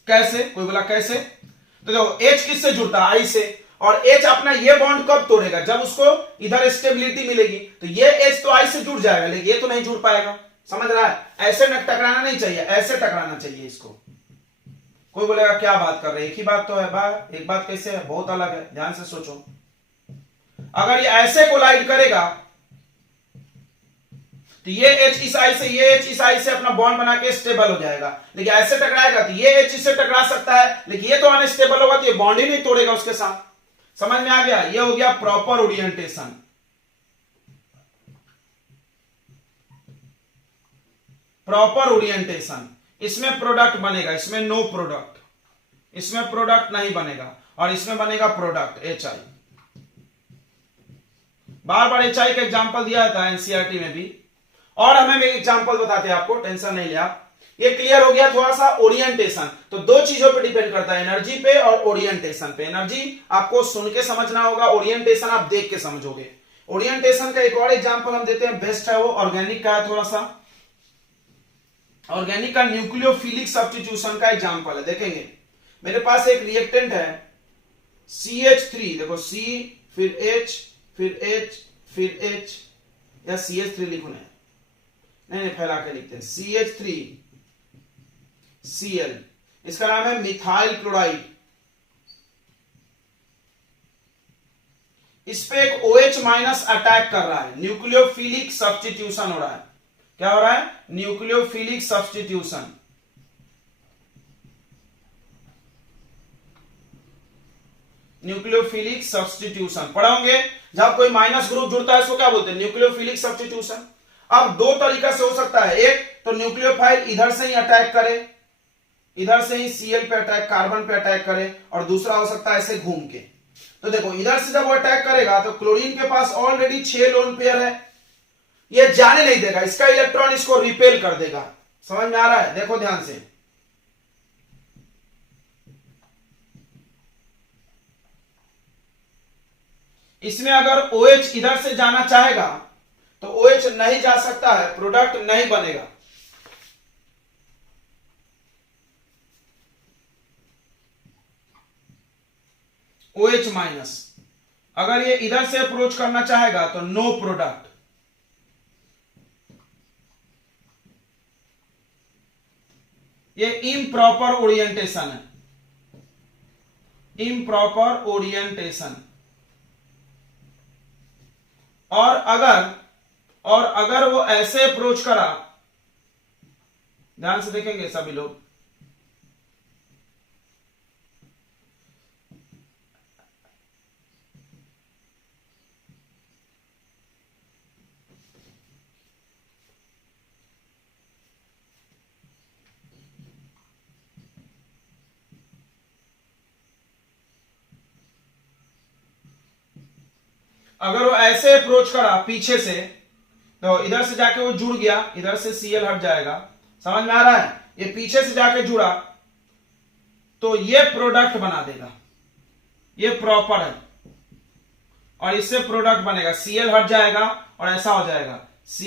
कैसे? कोई बोला कैसे? तो देखो H किससे जुड़ता है? I से। और H अपना ये बॉन्ड कब तोड़ेगा? जब उसको इधर स्टेबिलिटी मिलेगी। तो ये H तो I से जुड़ जाएगा लेकिन ये तो नहीं जुड़ पाएगा। समझ रहा है? ऐसे टकराना नहीं चाहिए, ऐसे टकराना चाहिए इसको। कोई बोलेगा क्या बात कर रहे, एक ही बात तो है भाई, एक बात कैसे है, बहुत अलग है, ध्यान से सोचो। अगर ये ऐसे कोलाइड करेगा तो ये H इस आई से, ये H इस आई से अपना बॉन्ड बना के स्टेबल हो जाएगा, लेकिन ऐसे टकराएगा तो ये H इससे टकरा सकता है, लेकिन ये तो अनस्टेबल होगा तो ये बॉन्ड ही नहीं तोड़ेगा उसके साथ। समझ में आ गया? ये हो गया प्रॉपर ओरिएंटेशन। प्रॉपर ओरिएंटेशन, इसमें प्रोडक्ट बनेगा, इसमें नो प्रोडक्ट, इसमें प्रोडक्ट नहीं बनेगा और इसमें बनेगा प्रोडक्ट HI। बार बार HI का एग्जांपल दिया था एनसीईआरटी में भी, और हमें एक एग्जांपल बताते हैं आपको, टेंशन नहीं लिया। ये क्लियर हो गया थोड़ा सा ओरिएंटेशन। तो दो चीजों पे डिपेंड करता है, एनर्जी पे और ओरिएंटेशन पे। एनर्जी आपको सुन के समझना होगा, ओरिएंटेशन आप देख के समझोगे। ओरिएंटेशन का एक और एग्जांपल हम देते हैं, बेस्ट है वो, ऑर्गेनिक का है थोड़ा सा। ऑर्गेनिक का न्यूक्लियोफिलिक सब्स्टिट्यूशन का एग्जांपल है, देखेंगे। मेरे पास एक रिएक्टेंट है CH3, देखो C फिर H फिर H फिर H, या CH3 लिखो, नहीं फैला के लिखते हैं, CH3 Cl, इसका नाम है मिथाइल क्लोराइड। इस पे एक OH माइनस अटैक कर रहा है, न्यूक्लियोफिलिक सब्स्टिट्यूशन हो रहा है। क्या हो रहा है? Nucleophilic substitution. न्यूक्लियोफिलिक सब्स्टिट्यूशन पढ़ोगे, जब कोई माइनस ग्रुप जुड़ता है इसको क्या बोलते हैं? Nucleophilic substitution. अब दो तरीका से हो सकता है, एक तो न्यूक्लियोफाइल इधर से ही अटैक करे, इधर से ही Cl पे अटैक, कार्बन पे अटैक करे, और दूसरा हो सकता है ऐसे घूम के। तो देखो इधर से जब वो अटैक करेगा तो क्लोरीन के पास ऑलरेडी 6 लोन पेयर है, ये जाने नहीं देगा, इसका इलेक्ट्रॉन इसको रिपेल कर देगा। समझ में आ रहा है? देखो ध्यान से, इसमें अगर OH इधर से जाना चाहेगा तो OH नहीं जा सकता है, प्रोडक्ट नहीं बनेगा। OH माइनस अगर ये इधर से अप्रोच करना चाहेगा तो नो प्रोडक्ट। ये इम्प्रॉपर ओरिएंटेशन है, इम्प्रॉपर ओरिएंटेशन। और अगर वो ऐसे अप्रोच करा, ध्यान से देखेंगे सभी लोग, अगर वो ऐसे अप्रोच करा पीछे से, तो इधर से जाके वो जुड़ गया, इधर से Cl हट जाएगा। समझ में आ रहा है? ये पीछे से जाके जुड़ा तो ये प्रोडक्ट बना देगा, ये प्रॉपर है, और इससे प्रोडक्ट बनेगा, Cl हट जाएगा और ऐसा हो जाएगा, C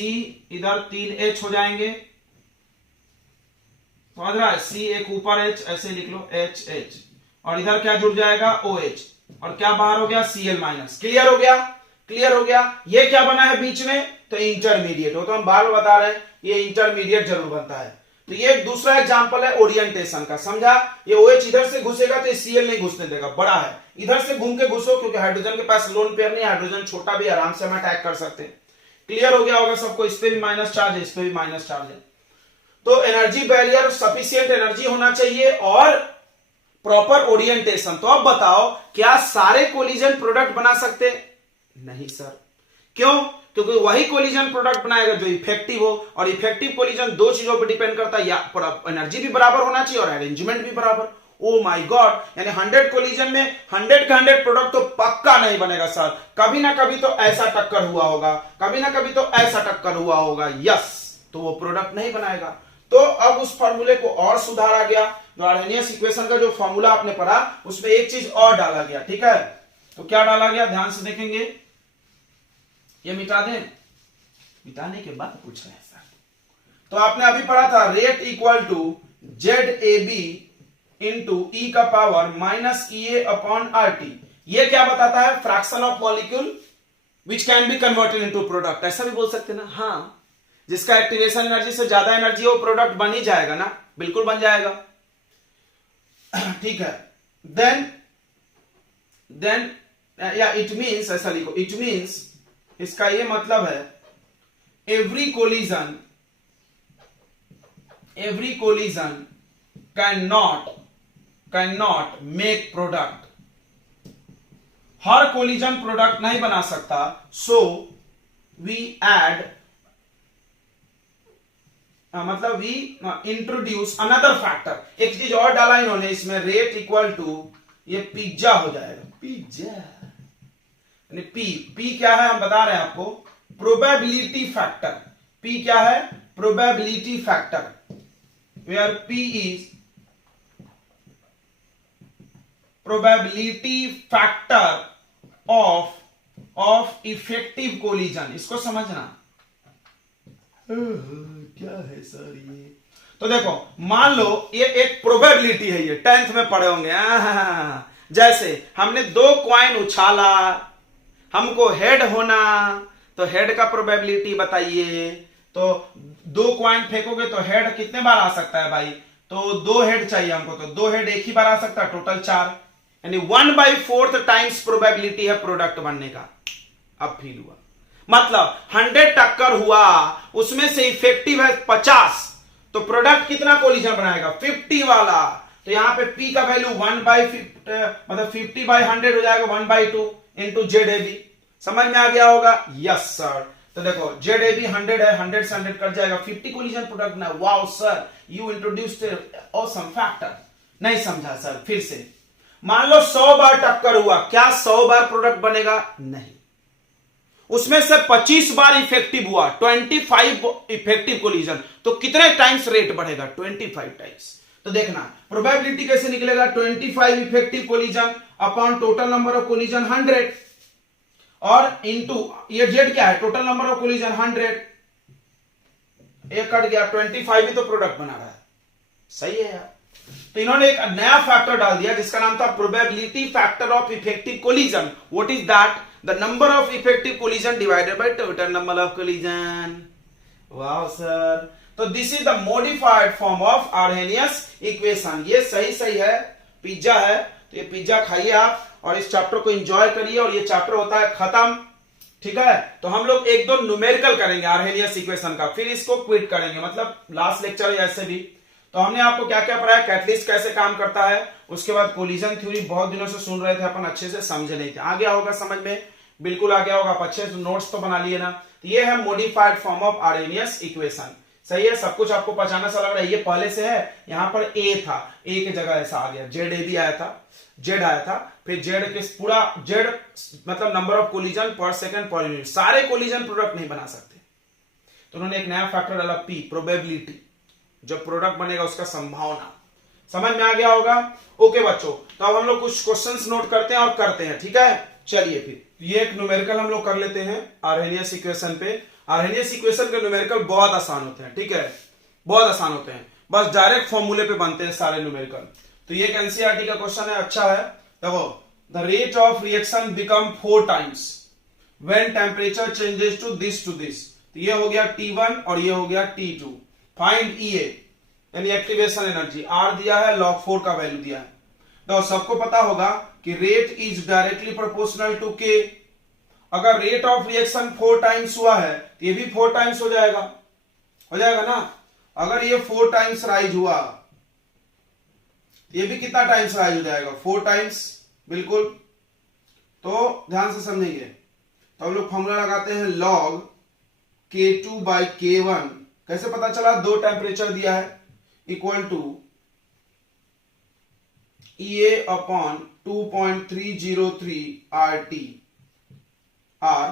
इधर 3 H हो जाएंगे। समझ रहा है? C एक ऊपर H, ऐसे लिख लो HH, और इधर क्या जुड़ जाएगा? OH, और क्या बाहर हो गया? Cl minus. क्लियर हो गया? क्लियर हो गया? ये क्या बना है बीच में? तो इंटरमीडिएट हो, तो हम बार बार बता रहे हैं ये इंटरमीडिएट जरूर बनता है। तो ये दूसरा एग्जांपल है ओरिएंटेशन का, समझा? ये OH इधर से घुसेगा तो Cl नहीं घुसने देगा, बड़ा है, इधर से घूम के घुसो, क्योंकि हाइड्रोजन के पास लोन पेयर नहीं, हाइड्रोजन छोटा भी, आराम से हम अटैक कर सकते हैं। क्लियर हो गया होगा सबको? इस पे भी माइनस चार्ज है, इस पे भी माइनस चार्ज है। तो एनर्जी बैरियर सफिशिएंट एनर्जी होना चाहिए और प्रॉपर ओरिएंटेशन। तो अब बताओ, क्या सारे कोलिजन प्रोडक्ट बना सकते? नहीं सर। क्यों? क्योंकि वही कोलिजन प्रोडक्ट बनाएगा जो इफेक्टिव हो, और इफेक्टिव कोलिजन दो चीजों पर डिपेंड करता है, या एनर्जी भी बराबर होना चाहिए और अरेंजमेंट भी बराबर। ओ माय गॉड, यानी 100 कोलिजन में 100 का 100 प्रोडक्ट तो पक्का नहीं बनेगा सर, कभी ना कभी तो ऐसा टक्कर हुआ होगा, कभी ना कभी तो ऐसा टक्कर हुआ होगा, यस, तो वो प्रोडक्ट नहीं बनाएगा। तो अब उस फॉर्मूले को और सुधारा गया, जो आर्हेनियस इक्वेशन का जो फॉर्मूला आपने पढ़ा उसमें एक चीज और डाला गया, ठीक है? तो क्या डाला गया, ध्यान से देखेंगे। ये मिटा दें, मिटाने के बाद पूछ रहे हैं सर। तो आपने अभी पढ़ा था rate equal to ZAB into E का power minus EA upon RT। ये क्या बताता है? Fraction of molecule which can be converted into product, ऐसा भी बोल सकते हैं ना? हाँ, जिसका एक्टिवेशन एनर्जी से ज्यादा एनर्जी है वो प्रोडक्ट बन ही जाएगा ना, बिल्कुल बन जाएगा। ठीक है, देन या इट मीन्स, ऐसा लिखो, इट मीन्स इसका ये मतलब है every collision can not make product, her collision product नहीं बना सकता। सो वी एड, मतलब वी इंट्रोड्यूस अनदर फैक्टर, एक चीज और डाला इन्होंने इसमें, रेट इक्वल टू ये पिज्जा हो जाएगा, पिज्जा पी क्या है हम बता रहे हैं आपको, प्रोबेबिलिटी फैक्टर। पी क्या है, probability factor, where P is probability factor of effective collision. इसको समझना क्या है सर ये, तो देखो मान लो ये एक प्रोबेबिलिटी है, ये 10th में पढ़े होंगे। जैसे हमने 2 कॉइन उछाला, हमको हेड होना, तो हेड का प्रोबेबिलिटी बताइए। तो 2 कॉइन फेंकोगे तो हेड कितने बार आ सकता है भाई, तो 2 हेड चाहिए हमको, तो 2 हेड एक ही बार आ सकता है, टोटल 4, यानी 1/4 टाइम्स प्रोबेबिलिटी है प्रोडक्ट बनने का। अब फील हुआ, मतलब 100 टक्कर हुआ, उसमें से इफेक्टिव है 50, तो प्रोडक्ट कितना कोलिजन बनाएगा, 50 वाला। तो यहां पे P का वैल्यू 1/50 मतलब 50/100 हो जाएगा, 1/2 इंटू ZAB। समझ में आ गया होगा, यस सर। तो देखो ZAB 100 है, 100 से 100 कट जाएगा, 50 कोलिजन प्रोडक्ट ना। Wow sir, you introduced awesome factor. नहीं समझा सर, फिर से मान लो 100 बार टक्कर हुआ, क्या 100 बार प्रोडक्ट बनेगा, नहीं, उसमें से 25 बार इफेक्टिव हुआ, 25 इफेक्टिव कोलिजन, तो कितने टाइम्स रेट बढ़ेगा, 25 टाइम्स। तो देखना प्रोबेबिलिटी कैसे निकलेगा, 25 effective collision upon total number of collision 100, और इंटू ये जेड क्या है, टोटल नंबर ऑफ कोलिजन 100, एक कट गया, 25 ही तो प्रोडक्ट बना रहा है, सही है यार। तो इन्होंने एक नया फैक्टर डाल दिया जिसका नाम था probability factor of effective collision. What is that, the number of effective collision divided by total number of collision. Wow sir, तो this is the modified form of Arrhenius equation. ये सही है, पिज्जा है, तो ये पिज्जा खाइए आप और इस चैप्टर को एंजॉय करिए, और ये चैप्टर होता है खत्म। ठीक है, तो हम लोग 1-2 न्यूमेरिकल करेंगे आर्हेनियस इक्वेशन का, फिर इसको क्विट करेंगे, मतलब लास्ट लेक्चर है ऐसे भी। तो हमने आपको क्या क्या पढ़ाया, कैटलिस्ट कैसे काम करता है, उसके बाद कोलिजन थ्योरी बहुत दिनों से सुन रहे थे अपन, अच्छे से समझे नहीं थे, आ गया होगा समझ में, बिल्कुल आ गया होगा, आप अच्छे से नोट्स तो बना लिए ना। तो ये है modified form of Arrhenius equation. सही है, सब कुछ आपको पहचाना सा लग रहा है, ये पहले से है, यहां पर ए था, ए की जगह ऐसा आ गया, ZAB आया था, जेड आया था, फिर जेड के पूरा जेड मतलब नंबर ऑफ कोलिजन पर सेकंड पर यूनिट, सारे कोलिजन प्रोडक्ट नहीं बना सकते, तो उन्होंने एक नया फैक्टर डाला P, प्रोबेबिलिटी, जब प्रोडक्ट बनेगा उसका संभावना। समझ में आ गया होगा। ओके बच्चों, तो अब हम लोग कुछ क्वेश्चंस नोट करते हैं और करते हैं, ठीक है। चलिए फिर ये एक न्यूमेरिकल हम लोग कर लेते हैं आर्हेनियस इक्वेशन पे। आर्हेनियस इक्वेशन के न्यूमेरिकल बहुत आसान होते हैं, ठीक है, बहुत आसान होते हैं, बस डायरेक्ट फॉर्मूले पे बनते हैं सारे न्यूमेरिकल। तो ये एक एनसीईआरटी का क्वेश्चन है, अच्छा है। देखो, the rate of reaction become 4 times when temperature changes to this. तो ये हो गया T1 और ये हो गया T2। फाइंड EA यानी एक्टिवेशन एनर्जी, R दिया है, log 4 का वैल्यू दिया है। तो सबको पता होगा कि rate is directly proportional to K। अगर रेट ऑफ रिएक्शन 4 टाइम्स हुआ है तो ये भी 4 टाइम्स हो जाएगा ना। अगर ये 4 टाइम्स राइज हुआ, ये भी कितना टाइम्स राइज हो जाएगा, 4 टाइम्स, बिल्कुल। तो ध्यान से समझेंगे, तो हम लोग फॉर्मूला लगाते हैं log K2/K1। कैसे पता चला, 2 टेम्परेचर दिया है, equal to EA upon 2.303 RT, R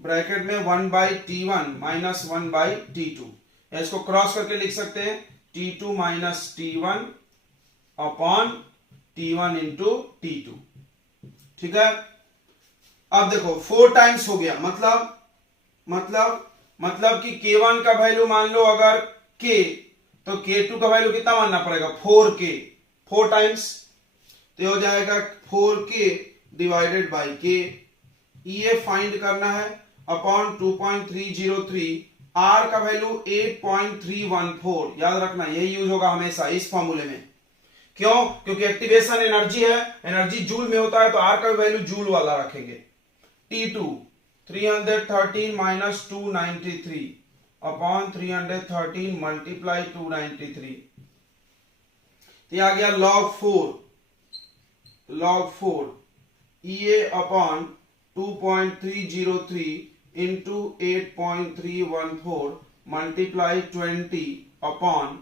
bracket में 1/T1 माइनस 1/T2, या इसको क्रॉस करके लिख सकते हैं T2 minus T1 upon T1 into T2, ठीक है। अब देखो 4 टाइम्स हो गया, मतलब कि K1 का वैल्यू मान लो अगर K, तो K2 का वैल्यू कितना मानना पड़ेगा, 4K, 4 टाइम्स, तो हो जाएगा 4K divided by K। EA find करना है अपॉन 2.303 आर का वैल्यू 8.314, याद रखना यही यूज होगा हमेशा इस फॉर्मूले में। क्यों? क्योंकि एक्टिवेशन एनर्जी है, एनर्जी जूल में होता है, तो आर का वैल्यू जूल वाला रखेंगे। T2 313 माइनस 293 अपॉन 313 मल्टीप्लाई 293, तो आ गया log 4 EA upon 2.303 into 8.314 multiply 20 upon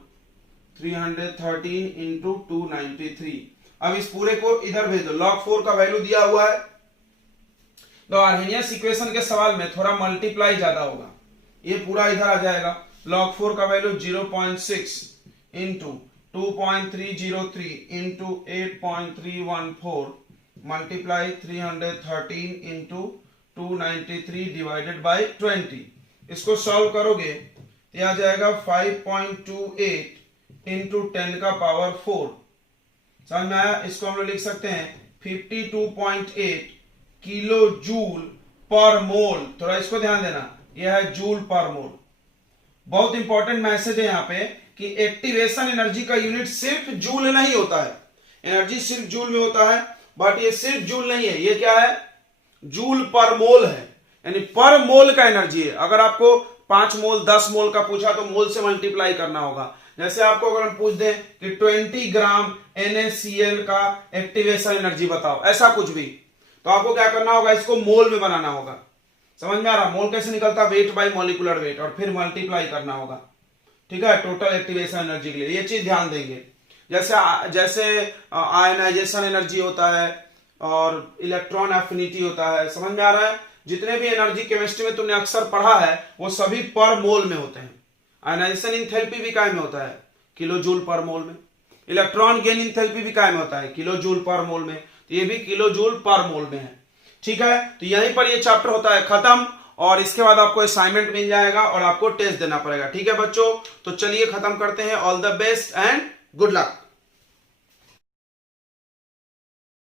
313 into 293। अब इस पूरे को इधर भेज दो, log 4 का वैल्यू दिया हुआ है, तो आर्हेनियस इक्वेशन के सवाल में थोड़ा मल्टीप्लाई ज्यादा होगा, ये पूरा इधर आ जाएगा। log 4 का value 0.6 into 2.303 into 8.314 multiply 313 into 293 divided by 20। इसको सॉल्व करोगे तो आ जाएगा 5.28 इंटू 10 का पावर 4। समझ में आया? इसको हम लोग लिख सकते हैं 52.8 किलो जूल पर मोल। थोड़ा इसको ध्यान देना, यह है जूल पर मोल। बहुत इंपॉर्टेंट मैसेज है यहाँ पे कि एक्टिवेशन एनर्जी का यूनिट सिर्फ जूल नहीं होता है, एनर्जी सिर्फ जूल में होता है, बट ये सिर्फ जूल नहीं है, ये क्या है? जूल पर मोल है, यानी पर मोल का एनर्जी है। अगर आपको 5 मोल 10 मोल का पूछा तो मोल से मल्टीप्लाई करना होगा। जैसे आपको अगर हम पूछ दें कि 20 ग्राम NaCl का एक्टिवेशन एनर्जी बताओ, ऐसा कुछ भी, तो आपको क्या करना होगा? इसको मोल में बनाना होगा। समझ में आ रहा? मोल कैसे निकलता? वेट बाई मॉलिक्यूलर वेट, और फिर मल्टीप्लाई करना होगा, ठीक है, टोटल एक्टिवेशन एनर्जी के लिए। ये चीज ध्यान देंगे। जैसे आयनाइजेशन एनर्जी होता है और इलेक्ट्रॉन एफिनिटी होता है। समझ में आ रहा है? जितने भी एनर्जी केमिस्ट्री में तुमने अक्सर पढ़ा है वो सभी पर मोल में होते हैं। आयनाइजेशन इंथैल्पी भी काय में होता है? किलो जूल पर मोल में। इलेक्ट्रॉन गेन इंथैल्पी भी काय में होता है? किलो जूल पर मोल में। तो ये भी किलो जूल पर मोल में है, ठीक है। तो यहीं पर ये चैप्टर होता है खत्म, और इसके बाद आपको असाइनमेंट मिल जाएगा और आपको टेस्ट देना पड़ेगा, ठीक है बच्चों। तो चलिए खत्म करते हैं। All the best and good luck.